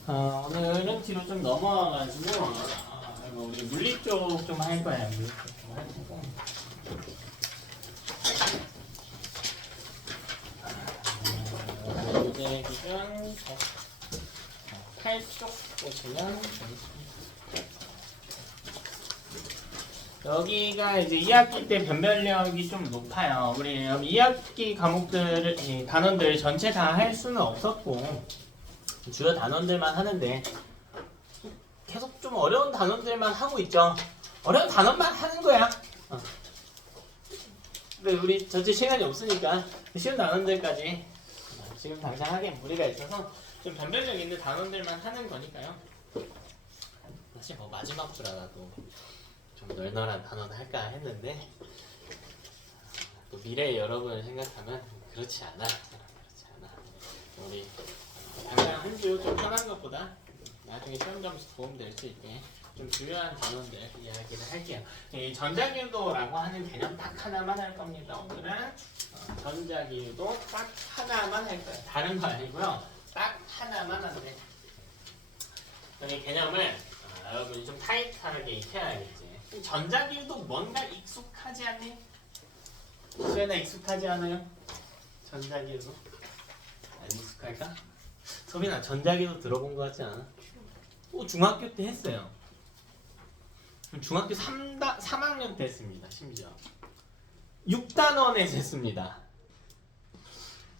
오늘은 뒤로 좀 넘어와가지고 우리 물리 쪽 좀 할 거야. 물리 쪽좀 할 거고. 문제 기준 8쪽 보시면 여기가 이제 2학기 때 변별력이 좀 높아요. 우리 2학기 과목들, 단원들 전체 다 할 수는 없었고 주요 단원들만 하는데 계속 좀 어려운 단원들만 하고 있죠. 어려운 단원만 하는 거야. 근데 우리 전체 시간이 없으니까 쉬운 단원들까지 지금 당장 하기엔 무리가 있어서 좀 변별력 있는 단원들만 하는 거니까요. 사실 뭐 마지막 주라도 좀 널널한 단원 할까 했는데 또 미래의 여러분을 생각하면 그렇지 않아. 우리 당장 한 주 좀 편한 것보다 나중에 시험 점수 도움 될 수 있게 좀 중요한 단원들 이야기를 할게요. 이 전자기유도라고 하는 개념 딱 하나만 할 겁니다. 오늘은 전자기유도 딱 하나만 할 거예요. 다른 거 아니고요. 딱 하나만 하는데 여기 개념을 여러분이 좀 타이트하게 익혀야겠지. 전자기유도 뭔가 익숙하지 않니? 수연아 익숙하지 않아요? 전자기유도? 안 익숙할까? 소빈아 전자기유도 들어본 거 같지 않아? 중학교 때 했어요. 중학교 3학년 때 했습니다. 심지어 6단원에서 했습니다.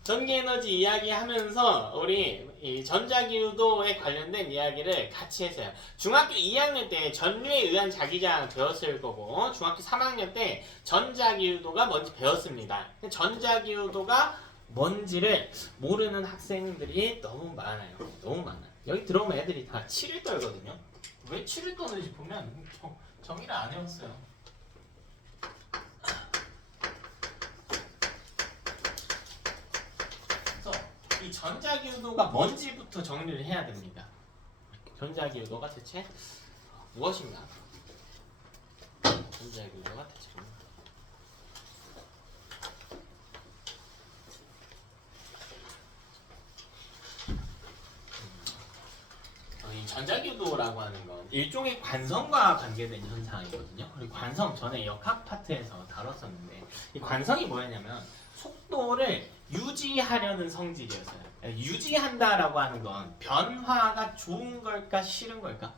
전기에너지 이야기하면서 우리 이 전자기유도에 관련된 이야기를 같이 했어요. 중학교 2학년 때 전류에 의한 자기장 배웠을 거고 중학교 3학년 때 전자기유도가 뭔지 배웠습니다. 전자기유도가 뭔지를 모르는 학생들이 너무 많아요. 너무 많아요. 여기 들어오면 애들이 다 7일 떨거든요. 왜 7일 떠는지 보면 정의를 안 해왔어요. 그래서 이 전자기유도가 뭔지부터 정리를 해야 됩니다. 전자기유도가 대체 무엇인가? 전자기유도가 대체 이 전자기유도라고 하는 건 일종의 관성과 관계된 현상이거든요. 그리고 관성 전에 역학 파트에서 다뤘었는데 이 관성이 뭐였냐면 속도를 유지하려는 성질이었어요. 유지한다라고 하는 건 변화가 좋은 걸까 싫은 걸까?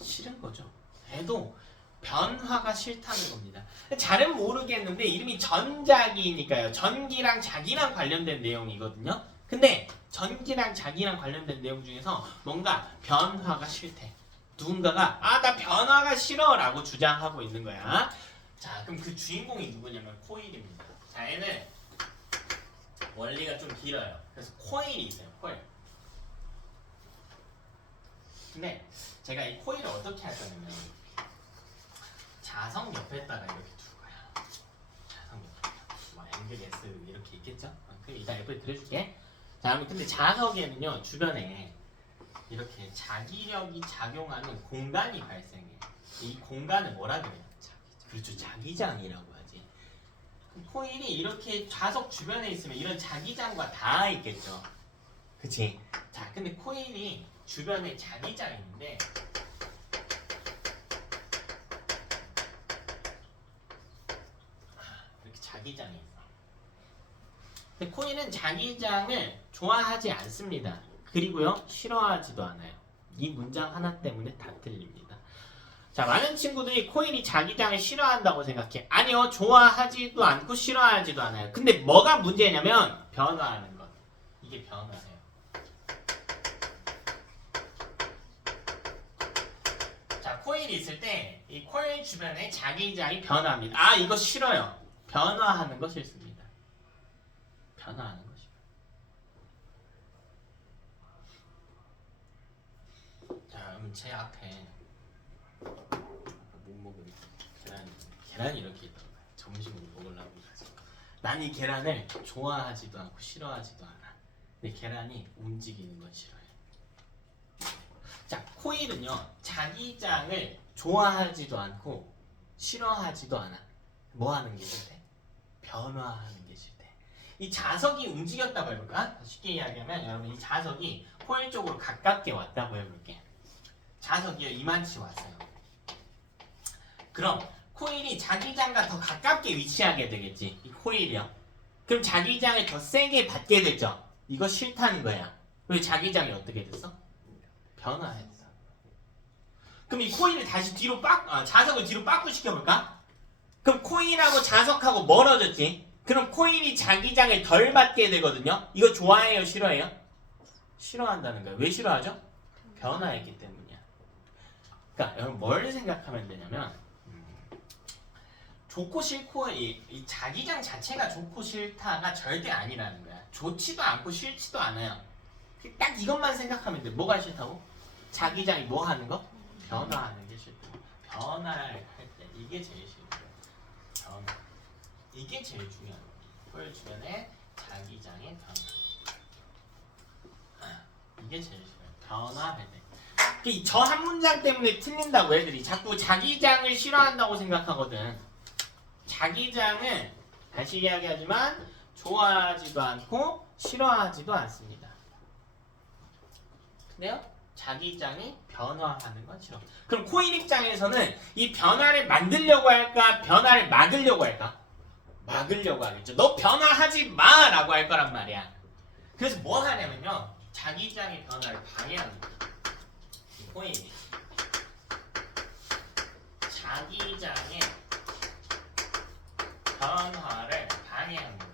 싫은 거죠. 해도 변화가 싫다는 겁니다. 잘은 모르겠는데 이름이 전자기니까요. 전기랑 자기랑 관련된 내용이거든요. 근데 전기랑 자기랑 관련된 내용 중에서 뭔가 변화가 싫대. 누군가가 나 변화가 싫어 라고 주장하고 있는 거야. 자, 그럼 그 주인공이 누구냐면 코일입니다. 자, 얘는 원리가 좀 길어요. 그래서 코일이 있어요. 코일. 근데 제가 이 코일을 어떻게 할 거냐면 자석 옆에다가 이렇게 둘 거야. 자석 옆에다가 N, S 이렇게 있겠죠? 그럼 이따 옆에 그려줄게. 자, 근데 자석에는요 주변에 이렇게 자기력이 작용하는 공간이 발생해. 이 공간을 뭐라 그래요? 그렇죠, 자기장이라고 하지. 코일이 이렇게 자석 주변에 있으면 이런 자기장과 닿아 있겠죠. 그치? 자, 근데 코일이 주변에 자기장이 있는데 이렇게 자기장이 있어. 근데 코일은 자기장을 좋아하지 않습니다. 그리고요 싫어하지도 않아요. 이 문장 하나 때문에 다 틀립니다. 자, 많은 친구들이 코일이 자기장을 싫어한다고 생각해. 아니요, 좋아하지도 않고 싫어하지도 않아요. 근데 뭐가 문제냐면 변화하는 것. 이게 변화해요. 자, 코일이 있을 때 이 코일 주변에 자기장이 변화합니다. 이거 싫어요. 변화하는 거 싫습니다. 변화하는 것이요. 자, 그럼 제 앞에 못 먹은 계란이 이렇게 있던 거야. 점심으로 먹으려고 해서 난 이 계란을 좋아하지도 않고 싫어하지도 않아. 근데 계란이 움직이는 건 싫어해. 자, 코일은요 자기장을 좋아하지도 않고 싫어하지도 않아. 뭐 하는 게 싫대? 변화하는 게 싫대. 이 자석이 움직였다고 해볼까? 쉽게 이야기하면 여러분 이 자석이 코일 쪽으로 가깝게 왔다고 해볼게. 자석이요 이만치 왔어요. 그럼 코일이 자기장과 더 가깝게 위치하게 되겠지. 이 코일이요. 그럼 자기장을 더 세게 받게 되죠. 이거 싫다는 거야. 왜 자기장이 어떻게 됐어? 변화했어. 그럼 이 코일을 다시 뒤로 자석을 뒤로 빠꾸 시켜볼까? 그럼 코일하고 자석하고 멀어졌지. 그럼 코일이 자기장을 덜 받게 되거든요. 이거 좋아해요, 싫어해요? 싫어한다는 거야. 왜 싫어하죠? 변화했기 때문이야. 그러니까 여러분 뭘 생각하면 되냐면 좋고 싫고 이 자기장 자체가 좋고 싫다가 절대 아니라는 거야. 좋지도 않고 싫지도 않아요. 딱 이것만 생각하면 돼. 뭐가 싫다고? 자기장이 뭐 하는 거? 변화하는 게 싫다고. 변화를 할 때 이게 제일 싫고 변화. 이게 제일 중요한 거야. 코일 주변에 자기장의 변화. 이게 제일 싫어요. 변화할 때. 저 한 문장 때문에 틀린다고 애들이 자꾸 자기장을 싫어한다고 생각하거든. 자기장은 다시 이야기하지만 좋아하지도 않고 싫어하지도 않습니다. 근데요, 자기장이 변화하는 건 싫어. 그럼 코일 입장에서는 이 변화를 만들려고 할까, 변화를 막으려고 할까? 막으려고 하겠죠. 너 변화하지 마! 라고 할 거란 말이야. 그래서 뭐 하냐면요, 자기장의 변화를 방해하는 거야. 코일이 자기장의 변화를 방해합니다.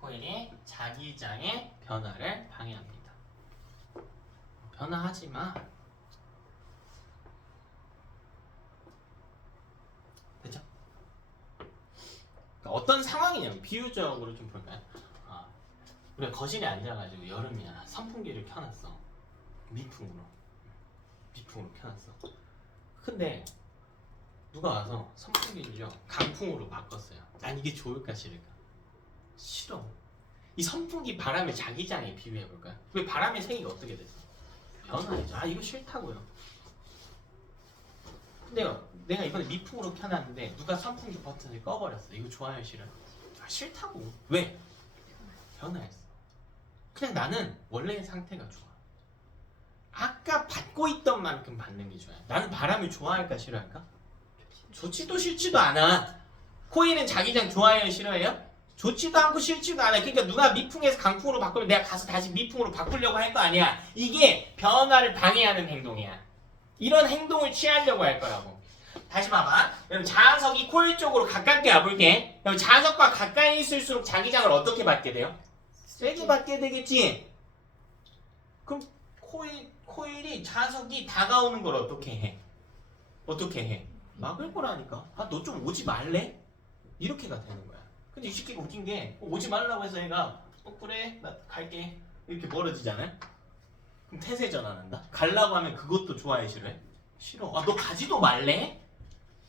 코일이 자기장의 변화를 방해합니다. 변화하지 마. 됐죠? 그러니까 어떤 상황이냐면 비유적으로 좀 볼까요? 우리가 거실에 앉아가지고 여름이야. 선풍기를 켜놨어. 미풍으로 켜놨어. 근데 누가 와서 선풍기를요 강풍으로 바꿨어요. 난 이게 좋을까 싫을까? 싫어. 이 선풍기 바람의 자기장에 비유해볼까요? 왜 바람의 세기가 어떻게 됐어? 변화했죠. 이거 싫다고요. 근데요, 내가 이번에 미풍으로 켜놨는데 누가 선풍기 버튼을 꺼버렸어. 이거 좋아요 싫어요? 싫다고. 왜? 변화했어. 그냥 나는 원래의 상태가 좋아. 아까 받고 있던 만큼 받는 게 좋아요. 나는 바람을 좋아할까 싫어할까? 좋지도 싫지도 않아. 코일은 자기장 좋아해요 싫어해요? 좋지도 않고 싫지도 않아. 그러니까 누가 미풍에서 강풍으로 바꾸면 내가 가서 다시 미풍으로 바꾸려고 할 거 아니야. 이게 변화를 방해하는 행동이야. 이런 행동을 취하려고 할 거라고. 다시 봐봐. 그럼 자석이 코일 쪽으로 가깝게 와볼게. 그럼 자석과 가까이 있을수록 자기장을 어떻게 받게 돼요? 세게 받게 되겠지. 그럼 코일이 자석이 다가오는 걸 어떻게 해? 어떻게 해? 막을 거라니까. 너 좀 오지 말래? 이렇게가 되는 거야. 근데 이 새끼가 웃긴 게 오지 말라고 해서 얘가 그래 나 갈게 이렇게 멀어지잖아요. 그럼 태세 전환한다. 갈라고 하면 그것도 좋아해 싫어해? 싫어. 너 가지도 말래?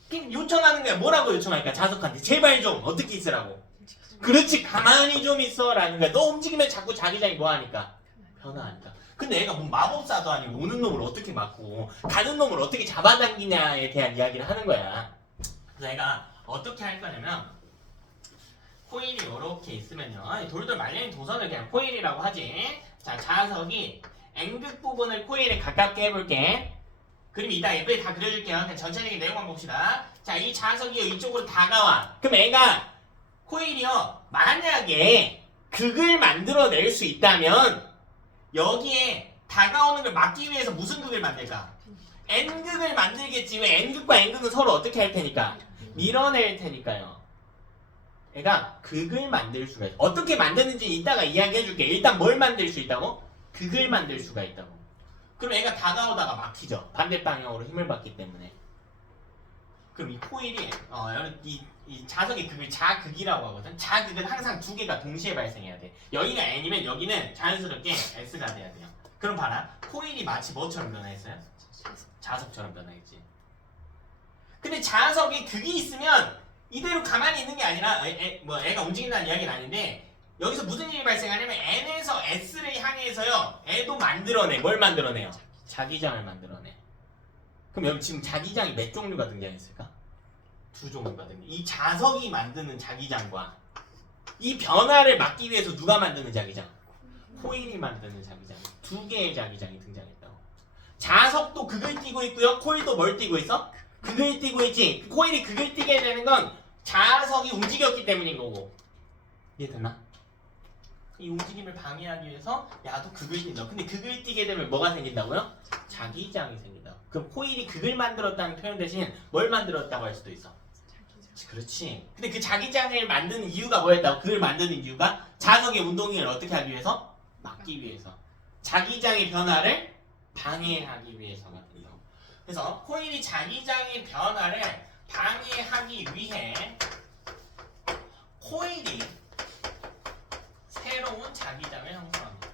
그냥 요청하는 거야. 뭐라고 요청할까? 자석한테 제발 좀 어떻게 있으라고. 그렇지 가만히 좀 있어 라는 거야. 너 움직이면 자꾸 자기장이 뭐하니까? 변화하니까. 근데 애가 뭐 마법사도 아니고 오는 놈을 어떻게 막고 가는 놈을 어떻게 잡아당기냐에 대한 이야기를 하는 거야. 그래서 애가 어떻게 할 거냐면 코일이 이렇게 있으면요, 돌돌 말려있는 도선을 그냥 코일이라고 하지. 자, 자석이 N극 부분을 코일에 가깝게 해볼게. 그림 이따 예쁘게 다 그려줄게요. 그냥 전체적인 내용만 봅시다. 자, 이 자석이 이쪽으로 다가와. 그럼 애가 코일이요, 만약에 극을 만들어낼 수 있다면 여기에 다가오는 걸 막기 위해서 무슨 극을 만들까? N극을 만들겠지. 왜? N극과 N극은 서로 어떻게 할 테니까? 밀어낼 테니까요. 애가 극을 만들 수가 있어. 어떻게 만드는지 이따가 이야기해줄게. 일단 뭘 만들 수 있다고? 극을 만들 수가 있다고. 그럼 애가 다가오다가 막히죠. 반대 방향으로 힘을 받기 때문에. 그럼 이 코일이 이 자석의 극을 자극이라고 하거든. 자극은 항상 두 개가 동시에 발생해야 돼. 여기가 N이면 여기는 자연스럽게 S가 돼야 돼요. 그럼 봐라. 코일이 마치 뭐처럼 변화했어요? 자석처럼 변화했지. 근데 자석에 극이 있으면 이대로 가만히 있는 게 아니라 애가 움직인다는 이야기는 아닌데 여기서 무슨 일이 발생하냐면 N에서 S를 향해서요 애도 만들어내. 뭘 만들어내요? 자기장을 만들어내. 그럼 여기 지금 자기장이 몇 종류가 등장했을까? 두 종류가 등장. 이 자석이 만드는 자기장과 이 변화를 막기 위해서 누가 만드는 자기장? 코일이 만드는 자기장. 두 개의 자기장이 등장했다고. 자석도 극을 띠고 있고요. 코일도 뭘 띠고 있어? 극을 띠고 있지. 코일이 극을 띠게 되는 건 자석이 움직였기 때문인 거고. 이해됐나? 이 움직임을 방해하기 위해서 야도 극을 띈다. 근데 극을 띠게 되면 뭐가 생긴다고요? 자기장이 생긴다. 그럼 코일이 극을 만들었다는 표현 대신 뭘 만들었다고 할 수도 있어. 그렇지. 근데 그 자기장을 만드는 이유가 뭐였다고? 그걸 만드는 이유가 자석의 운동을 어떻게 하기 위해서? 막기 위해서. 자기장의 변화를 방해하기 위해서가 돼요. 그래서 코일이 자기장의 변화를 방해하기 위해 코일이 새로운 자기장을 형성합니다.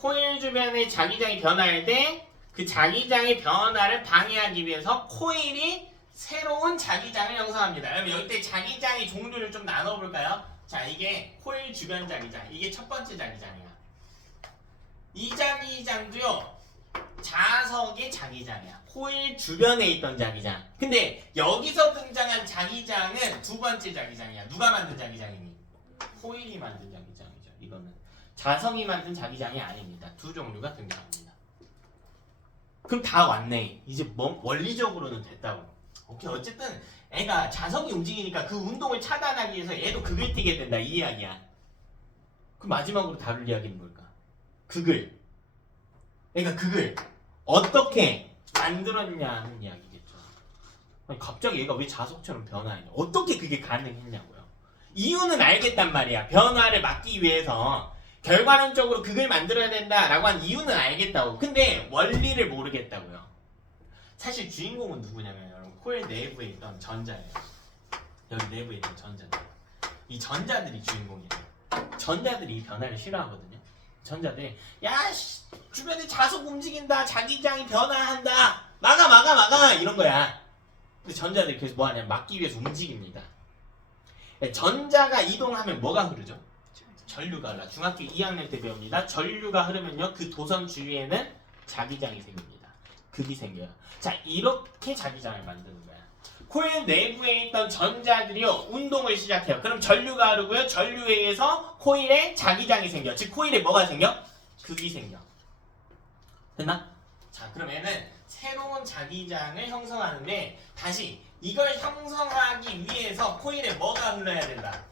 코일 주변의 자기장이 변화할 때 그 자기장의 변화를 방해하기 위해서 코일이 새로운 자기장을 형성합니다. 그러면 여기 때 자기장의 종류를 좀 나눠볼까요? 자, 이게 코일 주변 자기장. 이게 첫 번째 자기장이야. 이 자기장도요. 자석의 자기장이야. 코일 주변에 있던 자기장. 근데 여기서 등장한 자기장은 두 번째 자기장이야. 누가 만든 자기장이니? 코일이 만든 자기장이죠. 이거는 자석이 만든 자기장이 아닙니다. 두 종류가 등장합니다. 그럼 다 왔네. 이제 뭐 원리적으로는 됐다고. 오케이. 어쨌든 애가 자석이 움직이니까 그 운동을 차단하기 위해서 얘도 극을 띠게 된다. 이 이야기야. 그럼 마지막으로 다룰 이야기는 뭘까? 극을. 그러니까 극을 어떻게 만들었냐는 이야기겠죠. 아니, 갑자기 얘가 왜 자석처럼 변화했냐? 어떻게 그게 가능했냐고요. 이유는 알겠단 말이야. 변화를 막기 위해서 결과론적으로 극을 만들어야 된다라고 한 이유는 알겠다고. 근데 원리를 모르겠다고요. 사실 주인공은 누구냐면 여러분 코일 내부에 있던 전자예요. 여기 내부에 있던 전자들. 이 전자들이 주인공이에요. 전자들이 이 변화를 싫어하거든요. 전자들이 야 씨, 주변에 자석 움직인다. 자기장이 변화한다. 막아 이런 거야. 근데 전자들이 그래서 뭐하냐 막기 위해서 움직입니다. 전자가 이동하면 뭐가 흐르죠? 전류가 흘러. 중학교 2학년 때 배웁니다. 전류가 흐르면요 그 도선 주위에는 자기장이 생깁니다. 극이 생겨요. 자, 이렇게 자기장을 만드는 거야. 코일 내부에 있던 전자들이요 운동을 시작해요. 그럼 전류가 흐르고요. 전류에 의해서 코일에 자기장이 생겨. 즉 코일에 뭐가 생겨? 극이 생겨. 됐나? 자, 그러면은 새로운 자기장을 형성하는데 다시 이걸 형성하기 위해서 코일에 뭐가 흘러야 된다?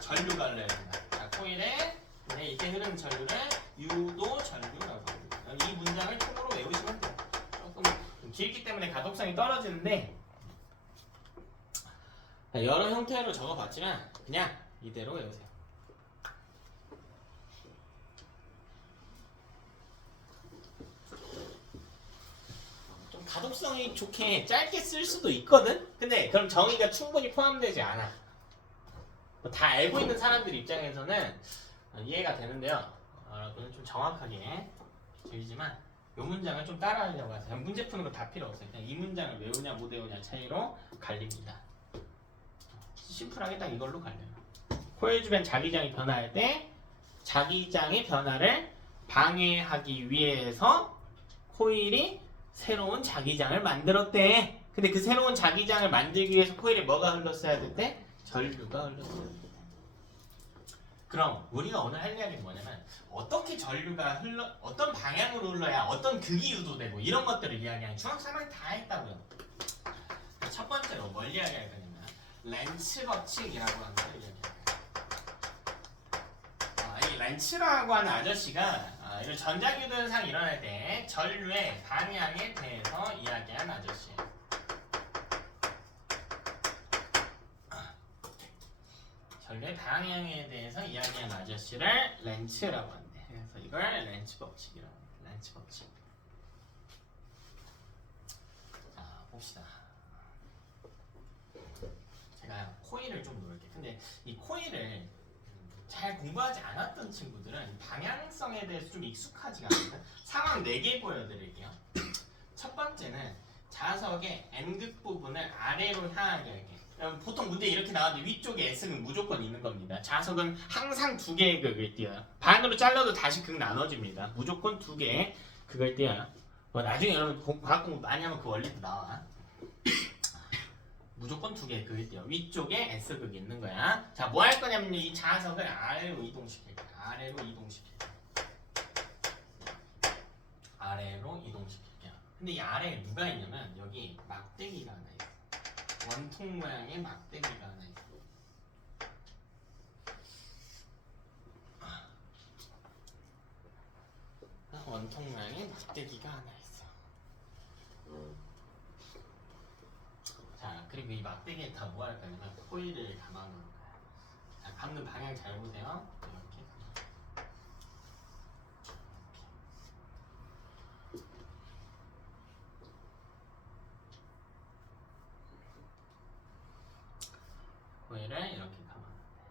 전류가 흘러야 된다. 자, 코일에 이렇게 흐르는 전류를 유도 전류라고 합니다. 이 문장을 통으로 외우시면 돼요. 조금 길기 때문에 가독성이 떨어지는데 여러 형태로 적어봤지만 그냥 이대로 외우세요. 좀 가독성이 좋게 짧게 쓸 수도 있거든? 근데 그럼 정의가 충분히 포함되지 않아. 다 알고 있는 사람들 입장에서는 이해가 되는데요. 여러분은 좀 정확하게 들리지만 이 문장을 좀 따라하려고 하세요. 문제 푸는 거 다 필요 없어요. 그냥 이 문장을 외우냐 못 외우냐 차이로 갈립니다. 심플하게 딱 이걸로 갈려요. 코일 주변 자기장이 변화할 때 자기장의 변화를 방해하기 위해서 코일이 새로운 자기장을 만들었대. 근데 그 새로운 자기장을 만들기 위해서 코일에 뭐가 흘렀어야 됐대? 전류가 흘렀어야 됐대. 그럼 우리가 오늘 할 이야기는 뭐냐면 어떻게 전류가 어떤 방향으로 흘러야 어떤 극이 유도되고 이런 것들을 이야기하는 중학교 3학년 다 했다고요. 첫 번째로 뭘 이야기할 거냐면 렌츠 법칙이라고 하는 걸 이야기해요. 이 렌츠라고 하는 아저씨가 이런 전자규도 현상이 일어날 때 전류의 방향에 대해서 이야기한 아저씨예요. 전류의 방향에 대해서 이야기한 아저씨를 렌츠라고 한대. 그래서 이걸 렌츠 법칙이라고 합니다. 렌츠 법칙. 자, 봅시다. 제가 코일을 좀 놓을게요. 근데 이 코일을 잘 공부하지 않았던 친구들은 방향성에 대해서 좀 익숙하지가 않아요. 상황 4개 보여드릴게요. 첫 번째는 자석의 N극 부분을 아래로 향하게 할게요. 보통 문제 이렇게 나왔는데 위쪽에 S극 무조건 있는 겁니다. 자석은 항상 2개의 극을 띄어요. 반으로 잘라도 다시 극 나눠집니다. 무조건 2개의 극을 띄어요. 나중에 여러분 과학 공부 많이 하면 그 원리도 나와. 무조건 두 개 그게 띄어. 위쪽에 S극이 있는 거야. 자, 뭐 할 거냐면요. 이 자석을 아래로 이동시킬 거야. 아래로 이동시킬 거야. 아래로 이동시킬게요. 근데 이 아래에 누가 있냐면 여기 막대기가 하나 있어. 원통 모양의 막대기가 하나 있어. 원통 모양의 막대기가 하나 있어. 자, 그리고 이 막대기에 다 뭐 할 거냐면 코일을 감아놓은 거야. 자, 감는 방향 잘 보세요. 이렇게. 코일을 이렇게 감아놓은 거야.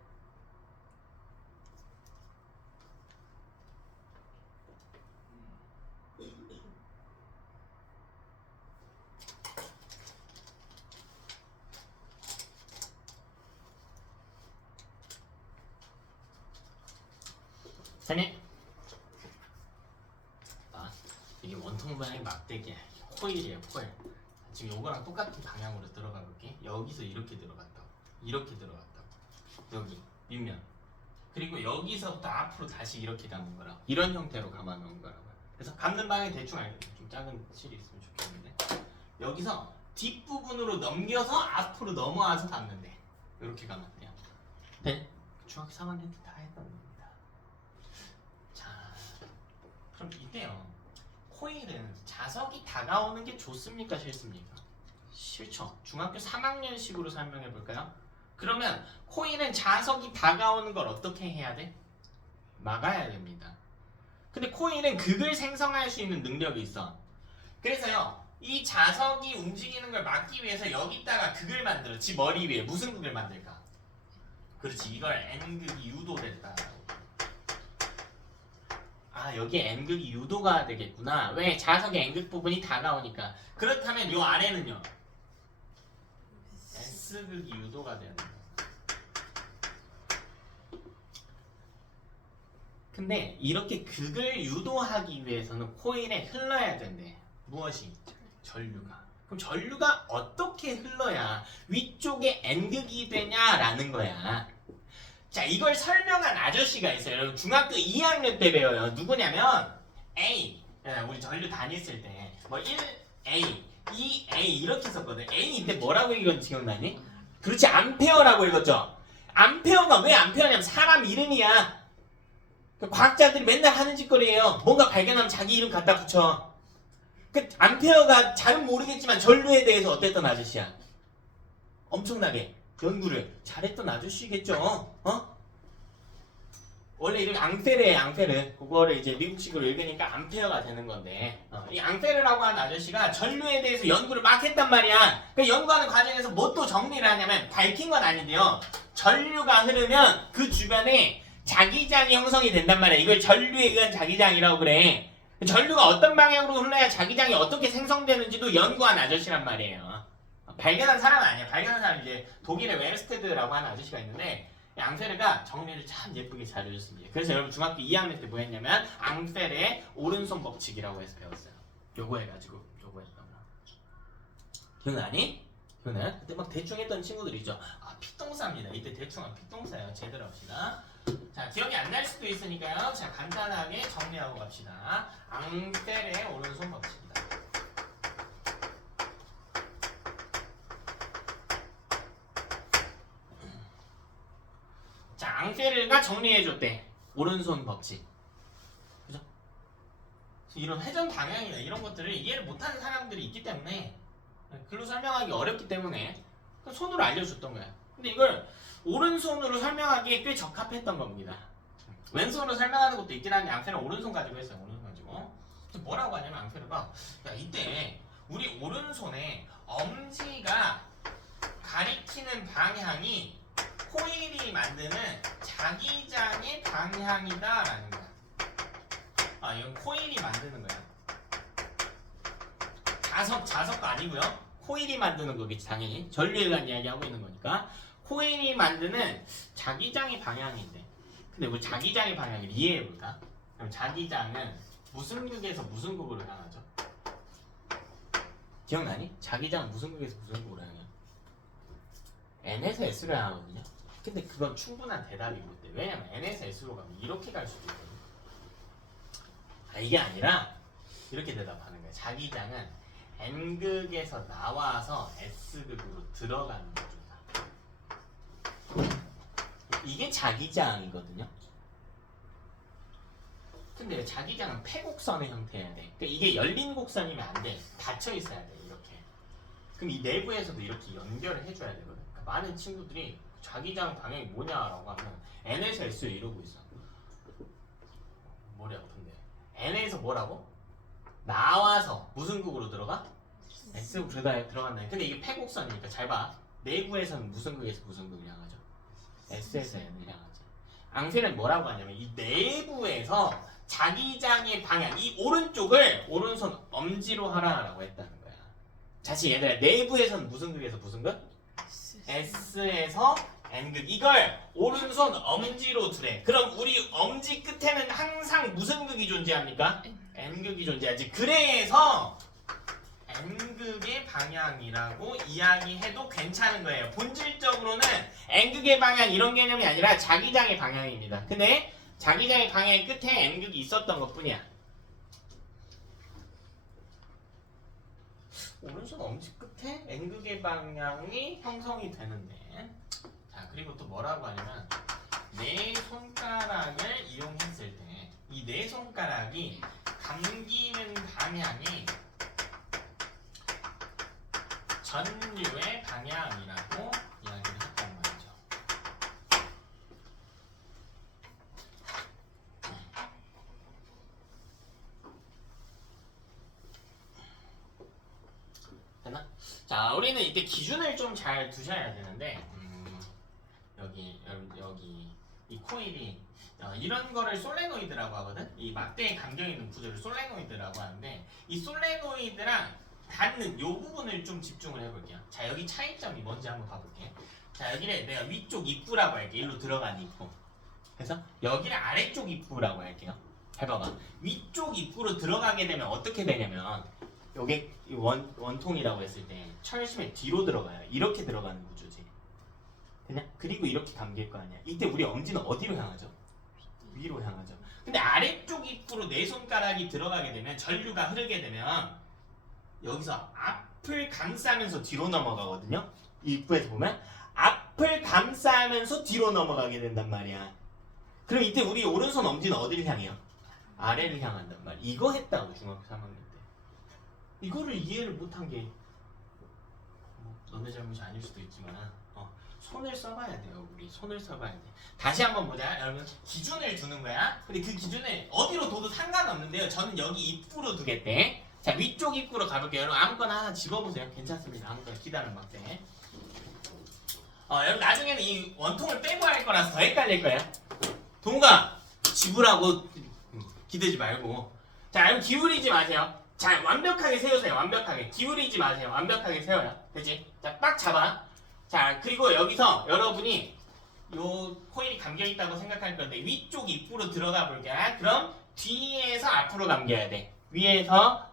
됐니? 이게 원통 모양의 막대기야. 코일이에요, 코일. 지금 요거랑 똑같은 방향으로 들어가 볼게. 여기서 이렇게 들어갔다고. 이렇게 들어갔다고. 여기 밑면. 그리고 여기서부터 앞으로 다시 이렇게 감은 거라고. 이런 형태로 감아 놓은 거라고. 그래서 감는 방향 대충 알겠죠. 좀 작은 실이 있으면 좋겠는데. 여기서 뒷부분으로 넘겨서 앞으로 넘어와서 감는데. 이렇게 감았대요. 네? 중학교 3학년 때 다 했던 겁니다. 자, 그럼 이때요. 코일은 자석이 다가오는 게 좋습니까? 싫습니까? 싫죠. 중학교 3학년식으로 설명해 볼까요? 그러면 코일은 자석이 다가오는 걸 어떻게 해야 돼? 막아야 됩니다. 근데 코일은 극을 생성할 수 있는 능력이 있어. 그래서요, 이 자석이 움직이는 걸 막기 위해서 여기다가 극을 만들어. 지 머리 위에 무슨 극을 만들까? 그렇지, 이걸 N극이 유도됐다. 아, 여기에 N극이 유도가 되겠구나. 왜? 자석의 N극 부분이 다가오니까. 그렇다면 요 아래는요? S극이 유도가 돼야 된다. 근데 이렇게 극을 유도하기 위해서는 코일에 흘러야 된대. 무엇이? 전류가. 그럼 전류가 어떻게 흘러야 위쪽에 N극이 되냐라는 거야. 자, 이걸 설명한 아저씨가 있어요. 여러분 중학교 2학년 때 배워요. 누구냐면 A. 우리 전류 다녔을 때 뭐 1A, 2A 이렇게 썼거든. A인데 뭐라고 읽었는지 기억나니? 그렇지, 암페어라고 읽었죠. 암페어가 왜 암페어냐면 사람 이름이야. 과학자들이 맨날 하는 짓거리예요. 뭔가 발견하면 자기 이름 갖다 붙여. 그 암페어가 잘은 모르겠지만 전류에 대해서 어땠던 아저씨야? 엄청나게 연구를 잘했던 아저씨겠죠. 원래 이름이 앙페르예요. 앙페르. 그거를 이제 미국식으로 읽으니까 암페어가 되는 건데, 이 앙페르라고 하는 아저씨가 전류에 대해서 연구를 막 했단 말이야. 그 연구하는 과정에서 뭐 또 정리를 하냐면, 밝힌 건 아닌데요, 전류가 흐르면 그 주변에 자기장이 형성이 된단 말이야. 이걸 전류에 의한 자기장이라고 그래. 전류가 어떤 방향으로 흘러야 자기장이 어떻게 생성되는지도 연구한 아저씨란 말이에요. 발견한 사람은 아니야. 발견한 사람은 이제 독일의 웨르스테드라고 하는 아저씨가 있는데, 앙페르가 정리를 참 예쁘게 잘 해줬습니다. 그래서 여러분 중학교 2학년 때 뭐 했냐면 앙페르의 오른손 법칙이라고 해서 배웠어요. 요거 해가지고 요거 했던 거. 기억나니? 기억나요? 그때 막 대충 했던 친구들 있죠. 아, 피똥사입니다. 이때 대충 한 피똥사예요. 제대로 합시다. 자, 기억이 안 날 수도 있으니까요. 자, 간단하게 정리하고 갑시다. 앙페르의 오른손 법칙이다. 자, 앙페르가 정리해줬대. 오른손 법칙. 그죠? 이런 회전 방향이나 이런 것들을 이해를 못하는 사람들이 있기 때문에, 글로 설명하기 어렵기 때문에 손으로 알려줬던 거야. 근데 이걸 오른손으로 설명하기에 꽤 적합했던 겁니다. 왼손으로 설명하는 것도 있긴 한데 앙페르는 오른손 가지고 했어요. 오른손 가지고. 뭐라고 하냐면 앙페르가, 야, 이때 우리 오른손에 엄지가 가리키는 방향이 코일이 만드는 자기장의 방향이다라는 거야. 아, 이건 코일이 만드는 거야. 자석도 아니고요. 코일이 만드는 거겠지, 당연히. 전류에 대한 이야기 하고 있는 거니까. 코일이 만드는 자기장의 방향인데. 근데 우리 자기장의 방향을 이해해 볼까? 그럼 자기장은 무슨 극에서 무슨 극으로 나가죠? 기억나니? 자기장 무슨 극에서 무슨 극으로 향해요? n에서 s로 향하거든요. 근데 그건 충분한 대답이거든. 왜냐면 n에서 s로 가면 이렇게 갈 수도 있거든. 이게 아니라 이렇게 대답하는 거야. 자기장은 n극에서 나와서 s극으로 들어가는 거죠. 이게 자기장이거든요. 근데 자기장은 폐곡선의 형태여야 돼. 그러니까 이게 열린 곡선이면 안 돼. 닫혀 있어야 돼. 이렇게. 그럼 이 내부에서도 이렇게 연결을 해줘야 되거든. 그러니까 많은 친구들이 자기장 방향이 뭐냐라고 하면 n에서 s로 이러고 있어. 머리 아픈데. n에서 뭐라고? 나와서 무슨 극으로 들어가? s로 들어간다. 근데 이게 폐곡선이니까 잘 봐. 내부에서는 무슨 극에서 무슨 극을 향하죠? s에서 n을 향하죠. 앙셀은 뭐라고 하냐면 이 내부에서 자기장의 방향, 이 오른쪽을 오른손 엄지로 하라라고 했다는 거야. 다시 얘들아, 내부에서는 무슨 극에서 무슨 극? S에서 N극. 이걸 오른손 엄지로 두래. 그럼 우리 엄지 끝에는 항상 무슨 극이 존재합니까? N극이 존재하지. 그래서 N극의 방향이라고 이야기해도 괜찮은 거예요. 본질적으로는 N극의 방향 이런 개념이 아니라 자기장의 방향입니다. 근데 자기장의 방향의 끝에 N극이 있었던 것 뿐이야. 오른손 엄지 끝에 N극의 방향이 형성이 되는데, 자 그리고 또 뭐라고 하냐면 네 손가락을 이용했을 때 이 네 손가락이 감기는 방향이 전류의 방향이라고 이야기를 했단 말이죠. 됐나? 자, 우리는 이때 기준을 좀 잘 두셔야 되는데, 여기 이 코일이 이런 거를 솔레노이드라고 하거든. 이 막대에 감겨 있는 구조를 솔레노이드라고 하는데, 이 솔레노이드랑 닿는 요 부분을 좀 집중을 해볼게요. 자, 여기 차이점이 뭔지 한번 봐볼게. 자, 여기를 내가 위쪽 입구라고 할게. 일로 들어간 입구. 그래서 여기를 아래쪽 입구라고 할게요. 해봐봐. 위쪽 입구로 들어가게 되면 어떻게 되냐면 요게 원통이라고 했을 때 철심에 뒤로 들어가요. 이렇게 들어가는 구조지. 그냥 그리고 이렇게 감길 거 아니야. 이때 우리 엄지는 어디로 향하죠? 위로 향하죠. 근데 아래쪽 입구로 내 손가락이 들어가게 되면 전류가 흐르게 되면 여기서 앞을 감싸면서 뒤로 넘어가거든요. 이 입구에서 보면 앞을 감싸면서 뒤로 넘어가게 된단 말이야. 그럼 이때 우리 오른손 엄지는 어디를 향해요? 아래를 향한단 말이야. 이거 했다고 중학교 3학년 때. 이거를 이해를 못한 게 너네 잘못이 아닐 수도 있지만 손을 써봐야 돼요. 우리 손을 써봐야 돼. 다시 한번 보자. 여러분 기준을 두는 거야. 근데 그 기준을 어디로 둬도 상관없는데요. 저는 여기 입구로 두겠대. 자, 위쪽 입구로 가볼게요. 여러분 아무거나 하나 집어보세요. 괜찮습니다. 아무거나 기다는 막대. 여러분 나중에는 이 원통을 빼고 할 거라서 더 헷갈릴 거예요. 동우가 집으라고 기대지 말고. 자, 여러분 기울이지 마세요. 자, 완벽하게 세우세요. 완벽하게. 기울이지 마세요. 완벽하게 세워요. 그치? 자, 빡 잡아. 자, 그리고 여기서 여러분이 요 코일이 감겨있다고 생각할 건데 위쪽 입구로 들어가 볼게요. 그럼 뒤에서 앞으로 감겨야 돼. 위에서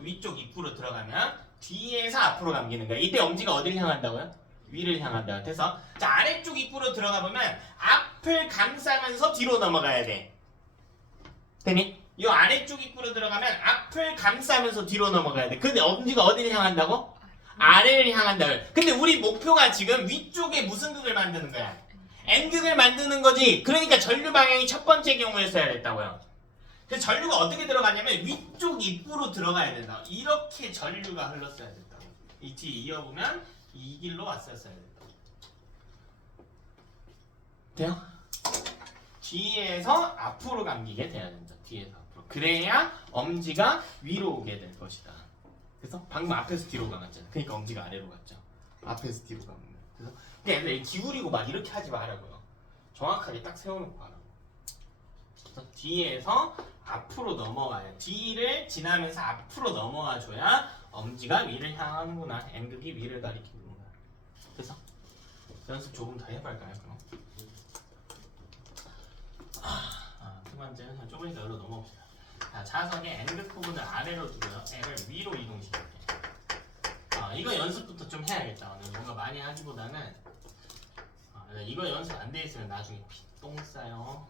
위쪽 입구로 들어가면 뒤에서 앞으로 감기는 거야. 이때 엄지가 어디를 향한다고요? 위를 향한다. 그래서 자, 아래쪽 입구로 들어가 보면 앞을 감싸면서 뒤로 넘어가야 돼. 되니? 이 아래쪽 입구로 들어가면 앞을 감싸면서 뒤로 넘어가야 돼. 근데 엄지가 어디를 향한다고? 아래를 향한다. 근데 우리 목표가 지금 위쪽에 무슨 극을 만드는 거야? N극을 만드는 거지. 그러니까 전류 방향이 첫 번째 경우였어야 됐다고요. 그래서 전류가 어떻게 들어가냐면 위쪽 입구로 들어가야 된다. 이렇게 전류가 흘렀어야 됐다고. 이 뒤에 이어보면 이 길로 왔었어야 됐다고. 돼요? 뒤에서 앞으로 감기게 돼야 된다. 뒤에서 앞으로. 그래야 엄지가 위로 오게 될 것이다. 그래서 방금 앞에서 뒤로 가갔잖아. 그러니까 엄지가 아래로 갔죠. 앞에서 뒤로 가는 거야. 그래서 근데 기울이고 막 이렇게 하지 말라고요. 정확하게 딱 세워놓고 하라고. 그래서 뒤에서 앞으로 넘어가요. 뒤를 지나면서 앞으로 넘어가 줘야 엄지가 위를 향하는구나. N극이 위를 가리키는구나. 그래서 연습 조금 더 해볼까요? 그럼 두 번째는 조금이니까 여기로 넘어옵시다. 자, 자석의 N극 부분을 아래로 두고요. N을 위로 이동시킬게요. 이거 연습부터 좀 해야겠다. 오늘 뭔가 많이 하기보다는 이거 연습 안 돼 있으면 나중에 똥 싸요.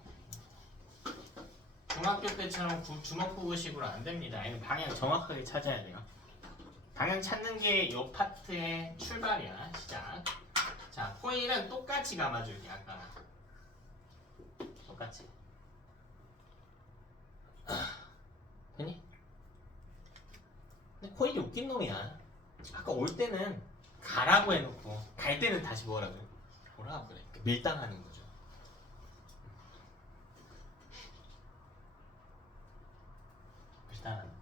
중학교 때처럼 주먹구구식으로 안 됩니다. 아니면 방향 정확하게 찾아야 돼요. 방향 찾는 게 이 파트의 출발이야. 시작. 자, 코일은 똑같이 감아줄게. 아까 똑같이. 되니? 근데 코일이 웃긴 놈이야. 아까 올 때는 가라고 해놓고 갈 때는 다시 뭐라고 해? 뭐라고 그래? 밀당하는 거죠. 밀당하는 거.